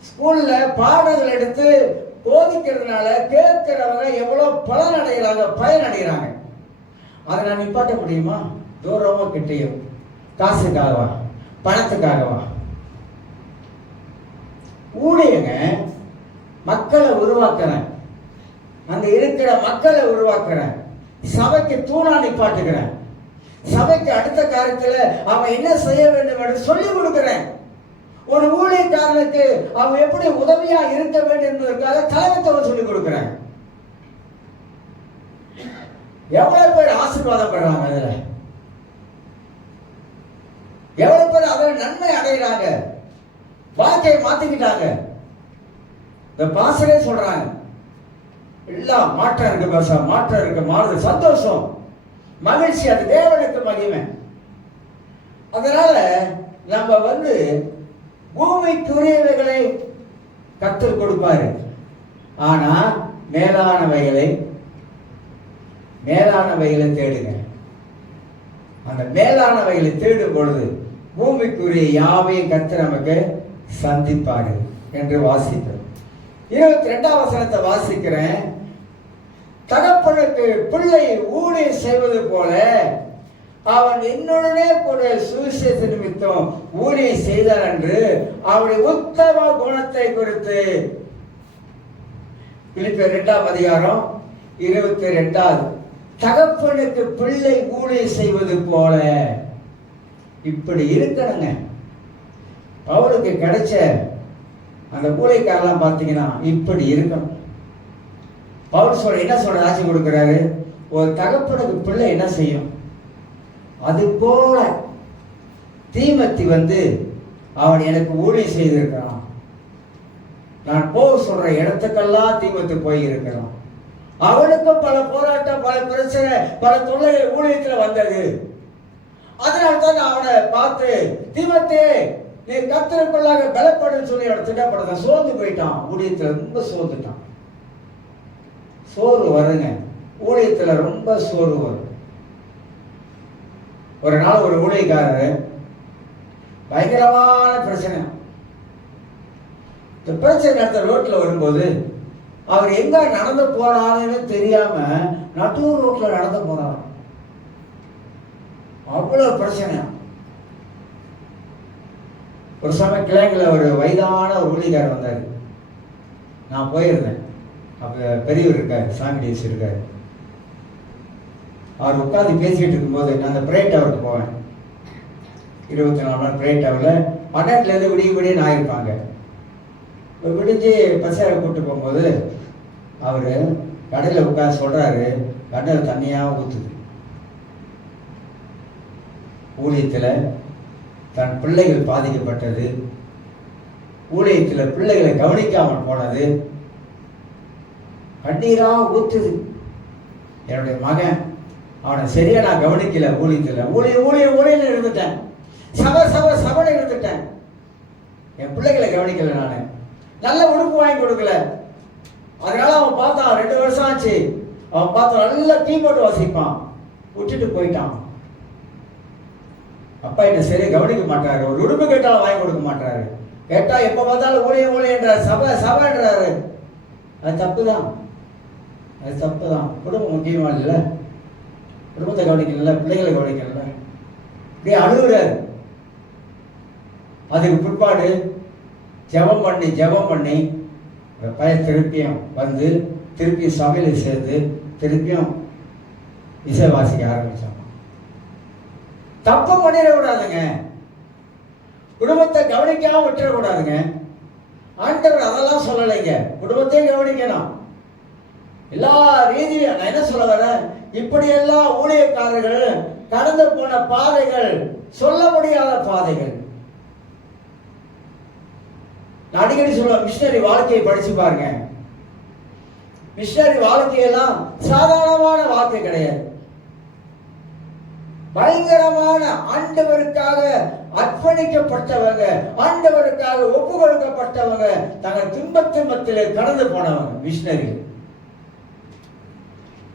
ஸ்கூல்ல பாடங்கள் எடுத்து போதிக்கிறதுனால கேட்கிறவங்க எவ்வளவு பலன் அடைகிறாங்க, பயன் அடைகிறாங்க. அதை நான் நிப்பாட்ட முடியுமா? தூரமா கிட்டையும். காசுக்காகவா, பணத்துக்காகவா? ஊழியங்க மக்களை உருவாக்குறேன், அங்க இருக்கிற மக்களை உருவாக்குறேன், சபைக்கு தூணா நிப்பாட்டுகிறேன், சபைக்கு அடுத்த காரியத்துல அவன் என்ன செய்ய வேண்டும் என்று சொல்லிக் கொடுக்கிறேன். ஒரு ஊழியக்காரனுக்கு அவன் எப்படி உதவியா இருக்க வேண்டும் என்பதற்காக தலைமைத்துவம் சொல்லிக் கொடுக்கிறேன். எவ்வளவு பேர் ஆசீர்வாதம் பெறாங்க, அதுல எவ்வளவு பேர் அதில் நன்மை அடைகிறாங்க, வாழ்க்கையை மாத்திக்கிட்டாங்க. இந்த பாசரே சொல்றாங்க, எல்லாம் மாற்றம் இருக்கு பாசா, மாற்றம் இருக்கு, மாறுது, சந்தோஷம், மகிழ்ச்சி, அது தேவனுக்கு மகிமை. அதனால நம்ம பூமிக்குரியவைகளை கற்றுக் கொடுப்பாரு. ஆனா மேலானவைகளை தேடுங்க. அந்த மேலானவைகளை தேடும் பொழுது பூமிக்குரிய யாவையும் கர்த்தர் நமக்கு சந்திப்பாரு என்று வாசிக்கிறோம். 22ஆம் வசனத்தை வாசிக்கிறேன். தகப்பனுக்கு பிள்ளை ஊழியம் செய்வது போல அவன் என்னுடனே கூட சுவிசேஷ நிமித்தம் ஊழியம் செய்தார் என்று அவருடைய உத்தம குணத்தை குறித்து பிலிப்பியர் 2ஆம் அதிகாரம் 22. தகப்பனுக்கு பிள்ளை ஊழியம் செய்வது போல இப்படி இருக்கணுங்க. அவருக்கு கிடைச்ச அந்த ஊழியக்காரெல்லாம் பார்த்தீங்கன்னா இப்படி இருக்கணும். பவுல் என்ன சொல்ற ஆட்சி கொடுக்கிறாரு? ஒரு தகப்பனுக்கு பிள்ளை என்ன செய்யும்? அது போல தீமத்தி அவன் எனக்கு ஊழியம் செய்திருக்கிறான். நான் போக சொல்ற இடத்துக்கெல்லாம் தீமத்து போயிருக்கிறான். அவனுக்கும் பல போராட்டம், பல பிரச்சனை, பல தொல்லை ஊழியத்துல வந்தது. அதனால்தான் நான் அவனை பார்த்து, தீமத்தே நீ கர்த்தருக்குள்ளாக பலப்படும் சொல்லி அவன் திட்டப்பட சோர்ந்து போயிட்டான். ஊழியத்துல ரொம்ப சோர்ந்துட்டான். சோர்வு வருங்க, ஊழியத்துல ரொம்ப சோர்வு வரும். ஒரு நாள் ஒரு ஊழியக்காரர் பயங்கரமான பிரச்சனை. இந்த பிரச்சனை நடந்த ரோட்ல வரும்போது அவர் எங்க நடந்து போறாருன்னு தெரியாம நடு ரோட்ல நடந்து போறாரு. அவ்வளவு பிரச்சனை. ஒரு சமயம் கிளைங்கள ஒரு வயதான ஒரு ஊழியக்காரர் வந்தாரு. நான் போயிருந்தேன். அப்ப பெரியவர் இருக்காரு, சாமிடேஸ் இருக்காரு. அவர் உட்காந்து பேசிட்டு இருக்கும்போது நான் அந்த பிரே டவருக்கு போவேன். 24 மணி நேரம் பிரே டவரில் 12லேருந்து விடிய நான் இருப்பாங்க. விடிஞ்சு பசங்களை கூப்பிட்டு போகும்போது அவர் கடையில் உட்காந்து சொல்றாரு, கடையில் தண்ணியாக ஊற்றுது. ஊழியத்தில் தன் பிள்ளைகள் பாதிக்கப்பட்டது, ஊழியத்தில் பிள்ளைகளை கவனிக்காமல் போனது, கண்ணீராக ஊற்றுது. என்னுடைய மகன் அவனை சரியா நான் கவனிக்கல. ஊழியத்தில் ஊழியில் இருந்துட்டேன், சபை இருந்துட்டேன். என் பிள்ளைகளை கவனிக்கல, நான் நல்ல உடுப்பு வாங்கி கொடுக்கல. அதனால அவன் பார்த்தான், 2 வருஷம் ஆச்சு, அவன் பார்த்தா நல்ல கீபோர்டு வாசிப்பான், விட்டுட்டு போயிட்டான். அப்பா என்ன சரியா கவனிக்க மாட்டாரு. ஒரு உடுப்பு கேட்டாலும் வாங்கி கொடுக்க மாட்டாரு. கேட்டா எப்ப பார்த்தாலும் ஊழியன்றாரு, சபைன்றாரு. அது தப்புதான், அது தப்புதான். குடும்பம் முக்கியமா இல்லை, குடும்பத்தை கவனிக்கல, பிள்ளைகளை கவனிக்கல, இப்படியே அழுகுறாரு. அதுக்கு பிற்பாடு ஜெபம் பண்ணி பையன் திருப்பியும் திருப்பி சபையில் சேர்ந்து திருப்பியும் இசை வாசிக்க ஆரம்பிச்சான். தப்பு பண்ணிடக்கூடாதுங்க, குடும்பத்தை கவனிக்காம விட்டுறக்கூடாதுங்க. ஆண்டவர் அதெல்லாம் சொல்லலைங்க, குடும்பத்தையும் கவனிக்கணும் எல்லா ரீதியும். நான் என்ன சொல்ல வரேன், இப்படி எல்லாம் ஊழியக்காரர்கள் கடந்து போன பாதைகள் சொல்ல முடியாத பாதைகள். நான் அடிக்கடி சொல்ல, மிஷனரி வாழ்க்கையை படிச்சு பாருங்க. மிஷனரி வாழ்க்கையெல்லாம் சாதாரணமான வாழ்க்கை கிடையாது. பயங்கரமான ஆண்டவருக்காக அர்ப்பணிக்கப்பட்டவங்க, ஆண்டவருக்காக ஒப்பு கொடுக்கப்பட்டவங்க, தங்கள் துன்பத்தின் மத்தியிலே கடந்து போனவங்க மிஷனரி.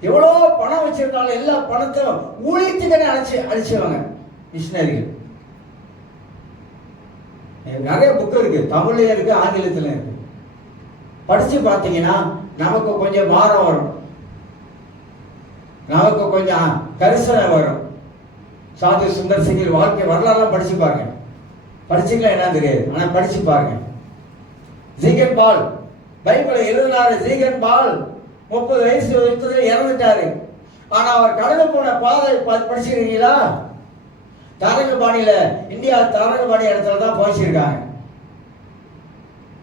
எவ்வளவு பணம் வச்சிருந்தாலும் எல்லா பணத்தையும் ஊழியத்துக்கு அழிச்சவங்க மிஷனரிகள். நிறைய புக் இருக்கு, தமிழ்லயும் இருக்கு, ஆங்கிலத்திலும் இருக்கு. படிச்சு பார்த்தீங்கன்னா நமக்கு கொஞ்சம் பாரம் வரும், நமக்கு கொஞ்சம் கரிசனை வரும். சாது சுந்தர் சிங்கில் வாழ்க்கை வரலாறுலாம் படிச்சு பாருங்க. படிச்சுக்கலாம் என்ன தெரியாது, ஆனா படிச்சு பாருங்க. ஜீகன் பால் பைபிளை எழுதினாரு. ஜீகன் பால் 30 வயசு இறந்துட்டாரு. ஆனா அவர் கடந்து போன பாதை படிச்சிருக்கீங்களா? தாரகபாணியில, இந்தியா தாரகபாணி இடத்துல தான் போயிச்சிருக்காங்க.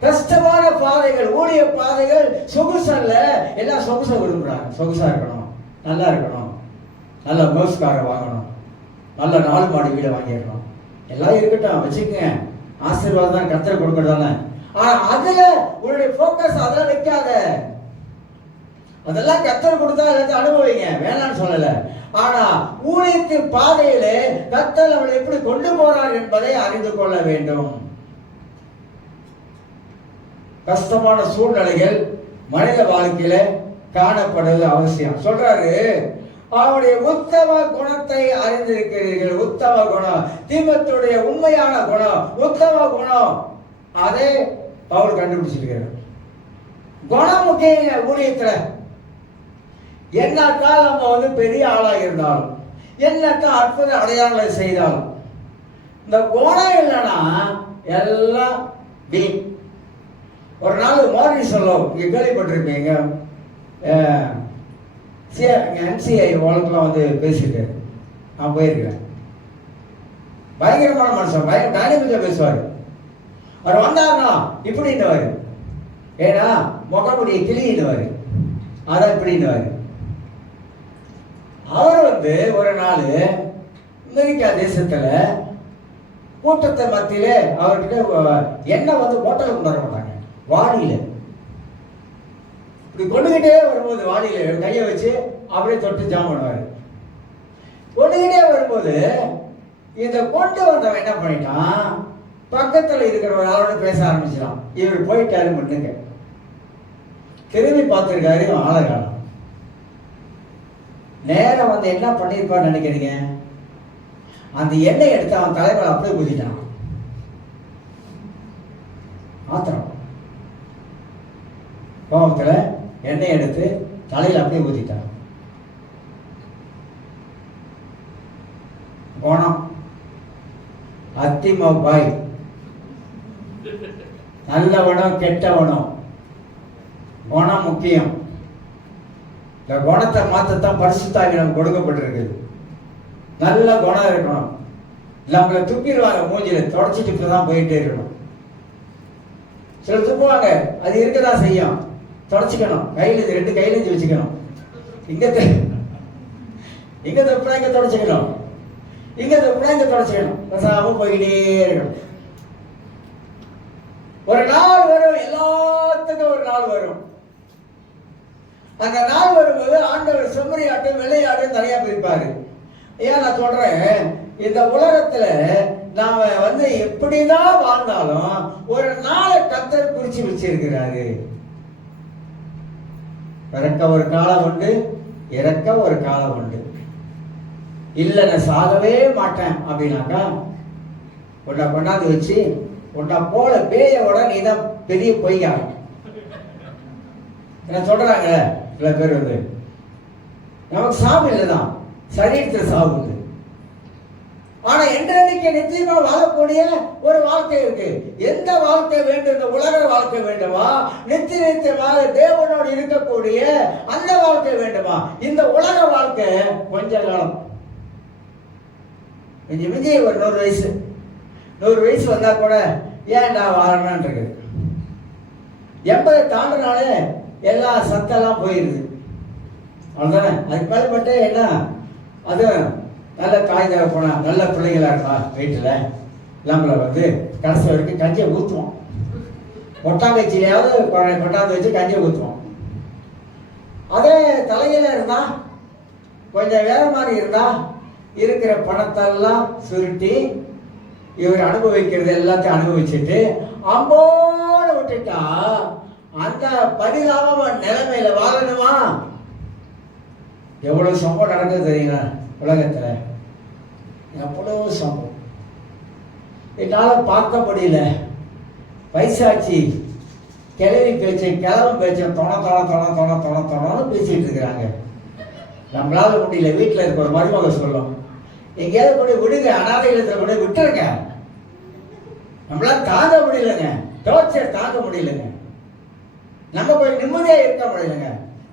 கஷ்டமான பாதைகள், ஊழிய பாதைகள், சொகுசல்ல. எல்லாம் சொகுச விரும்புறாங்க. சொகுசா இருக்கணும், நல்லா இருக்கணும், நல்ல மோஸ்காரை வாங்கணும், நல்ல 4 மாடி வீடை வாங்கிடணும். எல்லாம் இருக்கட்டும், வச்சுக்கங்க, ஆசீர்வாதம் தான் கர்த்தர் கொடுக்கறதானே. ஆனா அதுல உங்களுடைய போக்கஸ் அதெல்லாம் வைக்காத. அதெல்லாம் கர்த்தர் கொடுத்தா எல்லாத்தையும் அனுபவிங்க, வேணான்னு சொல்லல. ஆனா ஊழியத்தின் பாதையிலே கர்த்தர் அவளை எப்படி கொண்டு போறார் என்பதை அறிந்து கொள்ள வேண்டும். கஷ்டமான சூழ்நிலைகள் மனித வாழ்க்கையில காணப்படுவது அவசியம். சொல்றாரு, அவருடைய உத்தம குணத்தை அறிந்திருக்கிறீர்கள். உத்தம குணம், தீமத்துடைய உண்மையான குணம், உத்தம குணம், அதை பவுல் கண்டுபிடிச்சிருக்கிறார். குணம் முக்கிய ஊழியத்துல. என்னத்தான் நம்ம பெரிய ஆளாக இருந்தாலும், என்னத்தான் அற்புத அடையாளங்களை செய்தாலும், இந்த குணம் இல்லைன்னா எல்லாம் வீண். ஒரு நாள் மாரி சொல்லும், இங்க கேள்விப்பட்டிருப்பீங்க, என்சிஐ வழக்கெல்லாம் பேசியிருக்காரு. நான் போயிருக்கிறேன். பயங்கரமான மனுஷன், பயங்கர டைனமிக்கா பேசுவார். அவர் வந்தாருன்னா இப்படின்னுவாரு, ஏன்னா முகமுடிய கிளின்னுவாரு, அதான் இப்படின்னுவாரு. அவர் ஒரு நாள் அமெரிக்கா தேசத்துல கூட்டத்தை மத்தியில அவர்கிட்ட எண்ணெய் ஹோட்டலுக்கு கொண்டு வர மாட்டாங்க, வாடியில இப்படி கொண்டுகிட்டே வரும்போது, வாடியில கையை வச்சு அப்படியே தொட்டு ஜாம் பண்ணுவாரு. கொண்டுகிட்டே வரும்போது இந்த கொண்டு வந்தவன் என்ன பண்ணிட்டான், பக்கத்துல இருக்கிற ஒரு ஆளோட பேச ஆரம்பிச்சிடான். இவர் போயிட்டாரு முன்னுங்க, திரும்பி பார்த்திருக்காரு, ஆளை காணோம். நேரம் என்ன பண்ணிருப்பான்னு நினைக்கிறீங்க? அந்த எண்ணெய் எடுத்து அவன் தலைவர் அப்படியே ஊதிட்டான். ஆத்திரம் கோபத்துல எண்ணெய் எடுத்து தலையில அப்படியே ஊதிட்டான். குணம் அத்திம பாய், நல்லவனும் கெட்டவனும், குணம் முக்கியம். இந்த குணத்தை மாற்றத்தான் பரிசுத்தாவி நமக்கு கொடுக்கப்பட்டிருக்குது. நல்ல குணம் இருக்கணும். நம்மளை துப்பிடுவாங்க, மூஞ்சில தொடச்சிட்டு இப்பதான் போயிட்டே இருக்கணும். சில துப்புவாங்க, அது இருக்கதான் செய்யும், தொடச்சிக்கணும். கையில 2 கையில வச்சுக்கணும். இங்க துப்புனா இங்க தொடச்சிக்கணும், இங்க துப்புனா இங்க தொடச்சிக்கணும். பேசாம போயிட்டே இருக்கணும். ஒரு நாள் வரும், எல்லாத்துக்கும் ஒரு நாள் வரும். அந்த நாள் வரும்போது ஆண்டவர் செம்மறியாட்டை வெள்ளையாட்டையும் தனியா பிரிப்பாரு. ஏன் நான் சொல்றேன், இந்த உலகத்துல நாம எப்படிதான் வாழ்ந்தாலும் ஒரு நாளை கர்த்தர் குறிச்சு வச்சிருக்கிறாரு. பிறக்க ஒரு காலம் உண்டு, இறக்க ஒரு காலம் உண்டு. இல்ல நான் சாகவே மாட்டேன் அப்படின்னாக்கா உன்னை கொண்டாந்து வச்சு உன்னை போல பேயோட நீ தான் பெரிய பொய்யா என்ன சொல்றாங்க. சில பேர் நமக்கு சாவு இல்லைதான், சரீரத்தில் சாவு உண்டு. ஆனா என்றைக்கு நிச்சயமா வாழக்கூடிய ஒரு வாழ்க்கை இருக்கு. எந்த வாழ்க்கை வேண்டும்? இந்த உலக வாழ்க்கை வேண்டுமா? நிச்சயமாக தேவனோடு இருக்கக்கூடிய அந்த வாழ்க்கை வேண்டுமா? இந்த உலக வாழ்க்கை கொஞ்ச காலம், விஜய் ஒரு 100 வயசு வந்தா கூட ஏன் நான் வாழணும்னு இருக்குது. 80 தாண்டினாலே எல்லா சத்தெல்லாம் போயிருது. அவ்வளோதானே. அதுக்கு மேற்பட்டு என்ன, அது நல்ல தாய் போனா நல்ல பிள்ளைங்களா இருக்கா வீட்டில் நம்மளை கடைசி வரைக்கும் கஞ்சியை ஊற்றுவோம். கொட்டாங்கச்சியிலையாவது கொட்டாந்து வச்சு கஞ்சியை ஊற்றுவோம். அதே தலையில இருந்தா கொஞ்சம் வேற மாதிரி இருந்தா இருக்கிற பணத்தெல்லாம் சுருட்டி இவர் அனுபவிக்கிறது எல்லாத்தையும் அனுபவிச்சுட்டு அம்போடு விட்டுட்டா அந்த பரிதாப நிலைமையில வாழணுமா? எவ்வளவு சம்பவம் நடக்குது தெரியுங்களா உலகத்துல? எவ்வளவு சம்பவம் என்னால பார்க்க முடியல. வயசாட்சி கிளவி பேச்சு கிளவன் பேச்சு தொணன்னு பேசிட்டு இருக்கிறாங்க. நம்மளால முடியல. வீட்டில் இருக்க ஒரு மருமக சொல்லும், எங்கேயாவது கொண்டு விடுங்க, அனாதை இல்லத்துல கொண்டு விட்டுருங்க. நம்மளால தாங்க முடியலங்க, டார்ச்சர் தாங்க முடியலங்க, நம்ம போய் நிம்மதியா இருக்க முடியலங்க,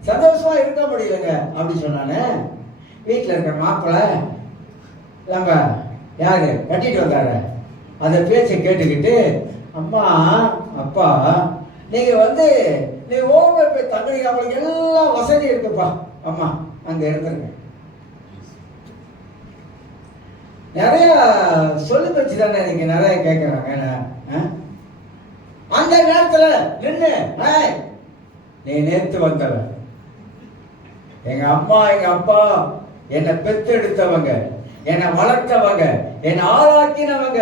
சந்தோஷமா இருக்க முடியலங்க அப்படி சொன்னானே. வீட்டில் இருக்கிற மாப்பிள்ளை நம்ம யாரு கட்டிட்டு வந்தாரு அந்த பேச்சை கேட்டுக்கிட்டு, அம்மா அப்பா நீங்க நீ ஓவர் போய் தங்குறீங்க, அவங்களுக்கு எல்லாம் வசதி இருக்குப்பா, அம்மா அங்க இருந்துருங்க. நிறைய சொல்லி வச்சு தானே நீங்க நிறைய கேட்கறாங்க. அந்த நேரத்துல நின்று நீ நேத்து வந்தவன், எங்க அம்மா எங்க அப்பா என்னை பெத்தெடுத்தவங்க, என்னை வளர்த்தவங்க, என்னை ஆளாக்கினவங்க,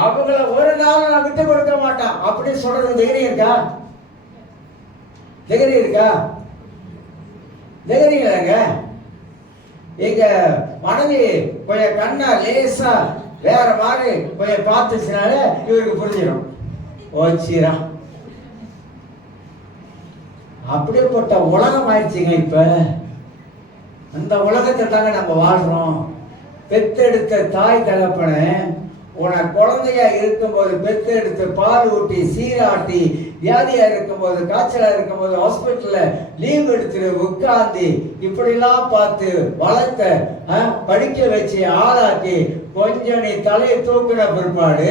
அவங்கள ஒரு நாள் நான் விட்டு கொடுக்க மாட்டான் அப்படின்னு சொல்றது தைரியம் இருக்கா? தைரியம் இருக்கா? தைரியம் இல்லைங்க. எங்க மனைவி கொஞ்சம் கண்ணா லேசா வேற மாதிரி கொஞ்சம் பார்த்துச்சுனால இவருக்கு புரிஞ்சிடும். ஓச்சிரா அப்படிப்பட்ட உலகம் ஆயிடுச்சுங்க இப்ப. அந்த உலகத்தை தாங்க நம்ம வாழ்றோம். பெத்தெடுத்த தாய் தகப்பனை உன குழந்தையா இருக்கும்போது பெத்தெடுத்து பால் ஊட்டி சீராட்டி, வியாதியா இருக்கும்போது காய்ச்சலா இருக்கும்போது ஹாஸ்பிட்டல்ல லீவ் எடுத்து உட்கார்ந்து இப்படிலாம் பார்த்து வளர்த்த, படிக்க வச்சு ஆளாக்கி, கொஞ்சம் நீ தலையை தூக்குன பிற்பாடு,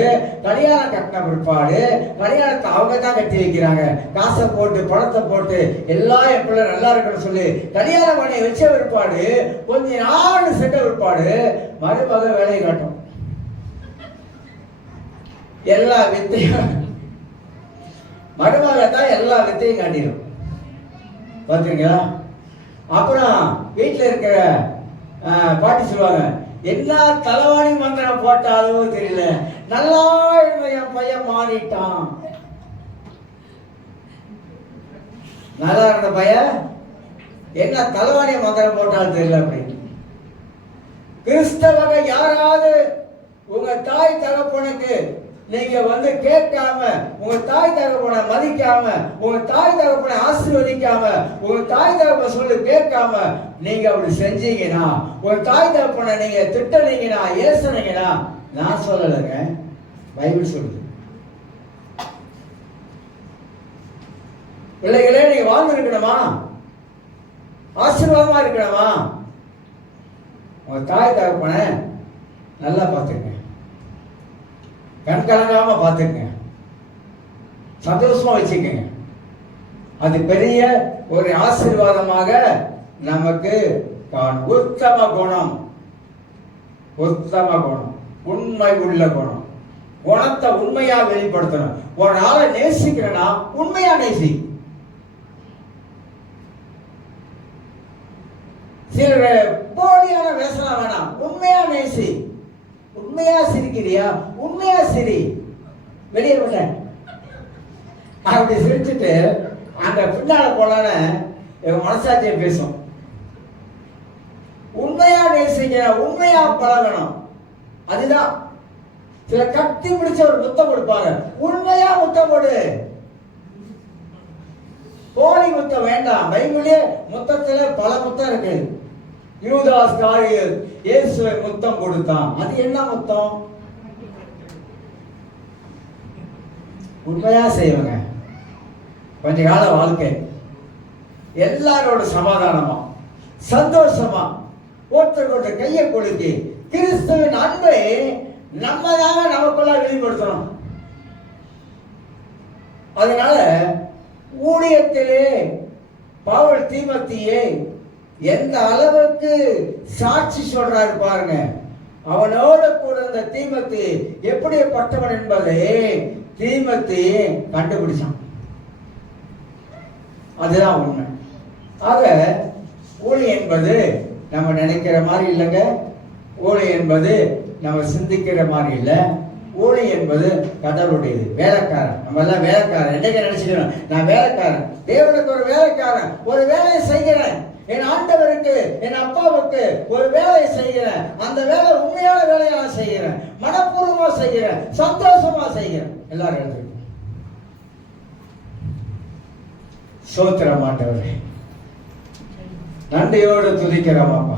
கல்யாணம் கட்டின பிற்பாடு, கல்யாணத்தை அவங்க தான் கட்டி வைக்கிறாங்க, காசை போட்டு பணத்தை போட்டு எல்லாம் என் பிள்ளை நல்லா இருக்குன்னு சொல்லி கல்யாணம் பண்ணி வச்ச பிற்பாடு கொஞ்ச நாள் சென்ற பிற்பாடு மறுபக வேலையை காட்டும். எல்லா வித்தையும் மருமக தான் எல்லா வித்தையும் காட்டிடும். பார்த்துருங்களா? அப்புறம் வீட்டில் இருக்கிற பாட்டி சொல்லுவாங்க, எல்லா தலைவாணி மந்திரம் போட்டாலும் தெரியல, நல்லா இருந்த என் பையன் மாறிட்டான். நல்லா இருந்த பையன் என்ன தலைவாணி மந்திரம் போட்டாலும் தெரியல அப்படின்னு. கிறிஸ்தவங்க யாராவது உங்க தாய் தகப்பனுக்கு நீங்க கேட்காம, உங்க தாய் தகப்பனை மதிக்காம, உங்க தாய் தகப்பனை ஆசீர்வதிக்காம, உங்க தாய் தகப்பனை சொல்லி கேட்காம நீங்க அப்படி செஞ்சீங்கன்னா, உங்க தாய் தகப்பனை நீங்க திட்டனீங்கன்னா, ஏசுனீங்கன்னா, நான் சொல்லலைங்க, பைபிள் சொல்லுது. பிள்ளைகளே நீங்க வாழ்ந்து இருக்கணுமா? ஆசீர்வாதமா இருக்கணுமா? உங்க தாய் தகப்பனை நல்லா பார்த்துங்க, கண் கலங்காம பார்த்துக்கங்க, சந்தோஷமா வச்சுக்கங்க. அது பெரிய ஒரு ஆசீர்வாதமாக நமக்கு காணும். உத்தம குணம், உத்தம குணம், உண்மை உள்ள குணம். குணத்தை உண்மையா வெளிப்படுத்தணும். ஒரு ஆளை நேசிக்கிறனா உண்மையா நேசி. சில போலியான வேசனம் வேணாம், உண்மையா நேசி. உண்மையா சிரிக்கிறியா? உண்மையா சிரி. வெளியே விட அப்படி சிரிச்சுட்டு அந்த பின்னால போனான எங்க மனசாட்சியை பேசும். உண்மையா நேசிக்கிற, உண்மையா பழகணும். அதுதான். சில கட்டி பிடிச்ச ஒரு முத்தம் கொடுப்பாங்க, உண்மையா முத்தம் கொடு. போலி முத்தம் வேண்டாம். பைபிளே முத்தத்துல பல முத்தம் இருக்கு. யூதாஸ் காரியர் இயேசுவை முத்தம் கொடுத்தான். அது என்ன முத்தம்? உண்மையா செய்வாங்க, கொஞ்ச கால வாழ்க்கை, எல்லாரோட சமாதானமா சந்தோஷமா ஒருத்தருக்கு ஒருத்தர் கையை கொடுத்து கிறிஸ்துவின் அன்பை நம்ம தாங்க நமக்குள்ள வெளிப்படுத்தணும். அதனால ஊழியத்திலே பவுல் தீமோத்தேயுவை எந்த அளவுக்கு சாட்சி சொல்றாரு பாருங்க. அவனோட கூட இருந்த தீமோத்தேயு எப்படிப்பட்டவன் என்பதை தீமோத்தேயு கண்டுபிடிச்சான். அதுதான் உண்மை. ஆக ஊழியம் என்பது நம்ம நினைக்கிற மாதிரி இல்லைங்க. ஊழியம் என்பது நம்ம சிந்திக்கிற மாதிரி இல்லை. ஊழியம் என்பது கடவுளுடையது. வேலைக்காரன், நம்ம எல்லாம் வேலைக்காரன். என்னைக்கு நினைச்சுக்கிறோம் நான் வேலைக்காரன், தேவனுக்கு ஒரு வேலைக்காரன், ஒரு வேலையை செய்கிறேன், என் ஆண்டவருக்கு என் அப்பாவுக்கு ஒரு வேலையை செய்கிறேன். அந்த வேலை உண்மையான வேலையை நான் செய்கிறேன், மனப்பூர்வமா செய்கிறேன், சந்தோஷமா செய்கிறேன். எல்லாரும் எழுதுங்க. சோத்திரம் ஆண்டவரே, நன்றியோடு துதிக்கிறோம் அப்பா.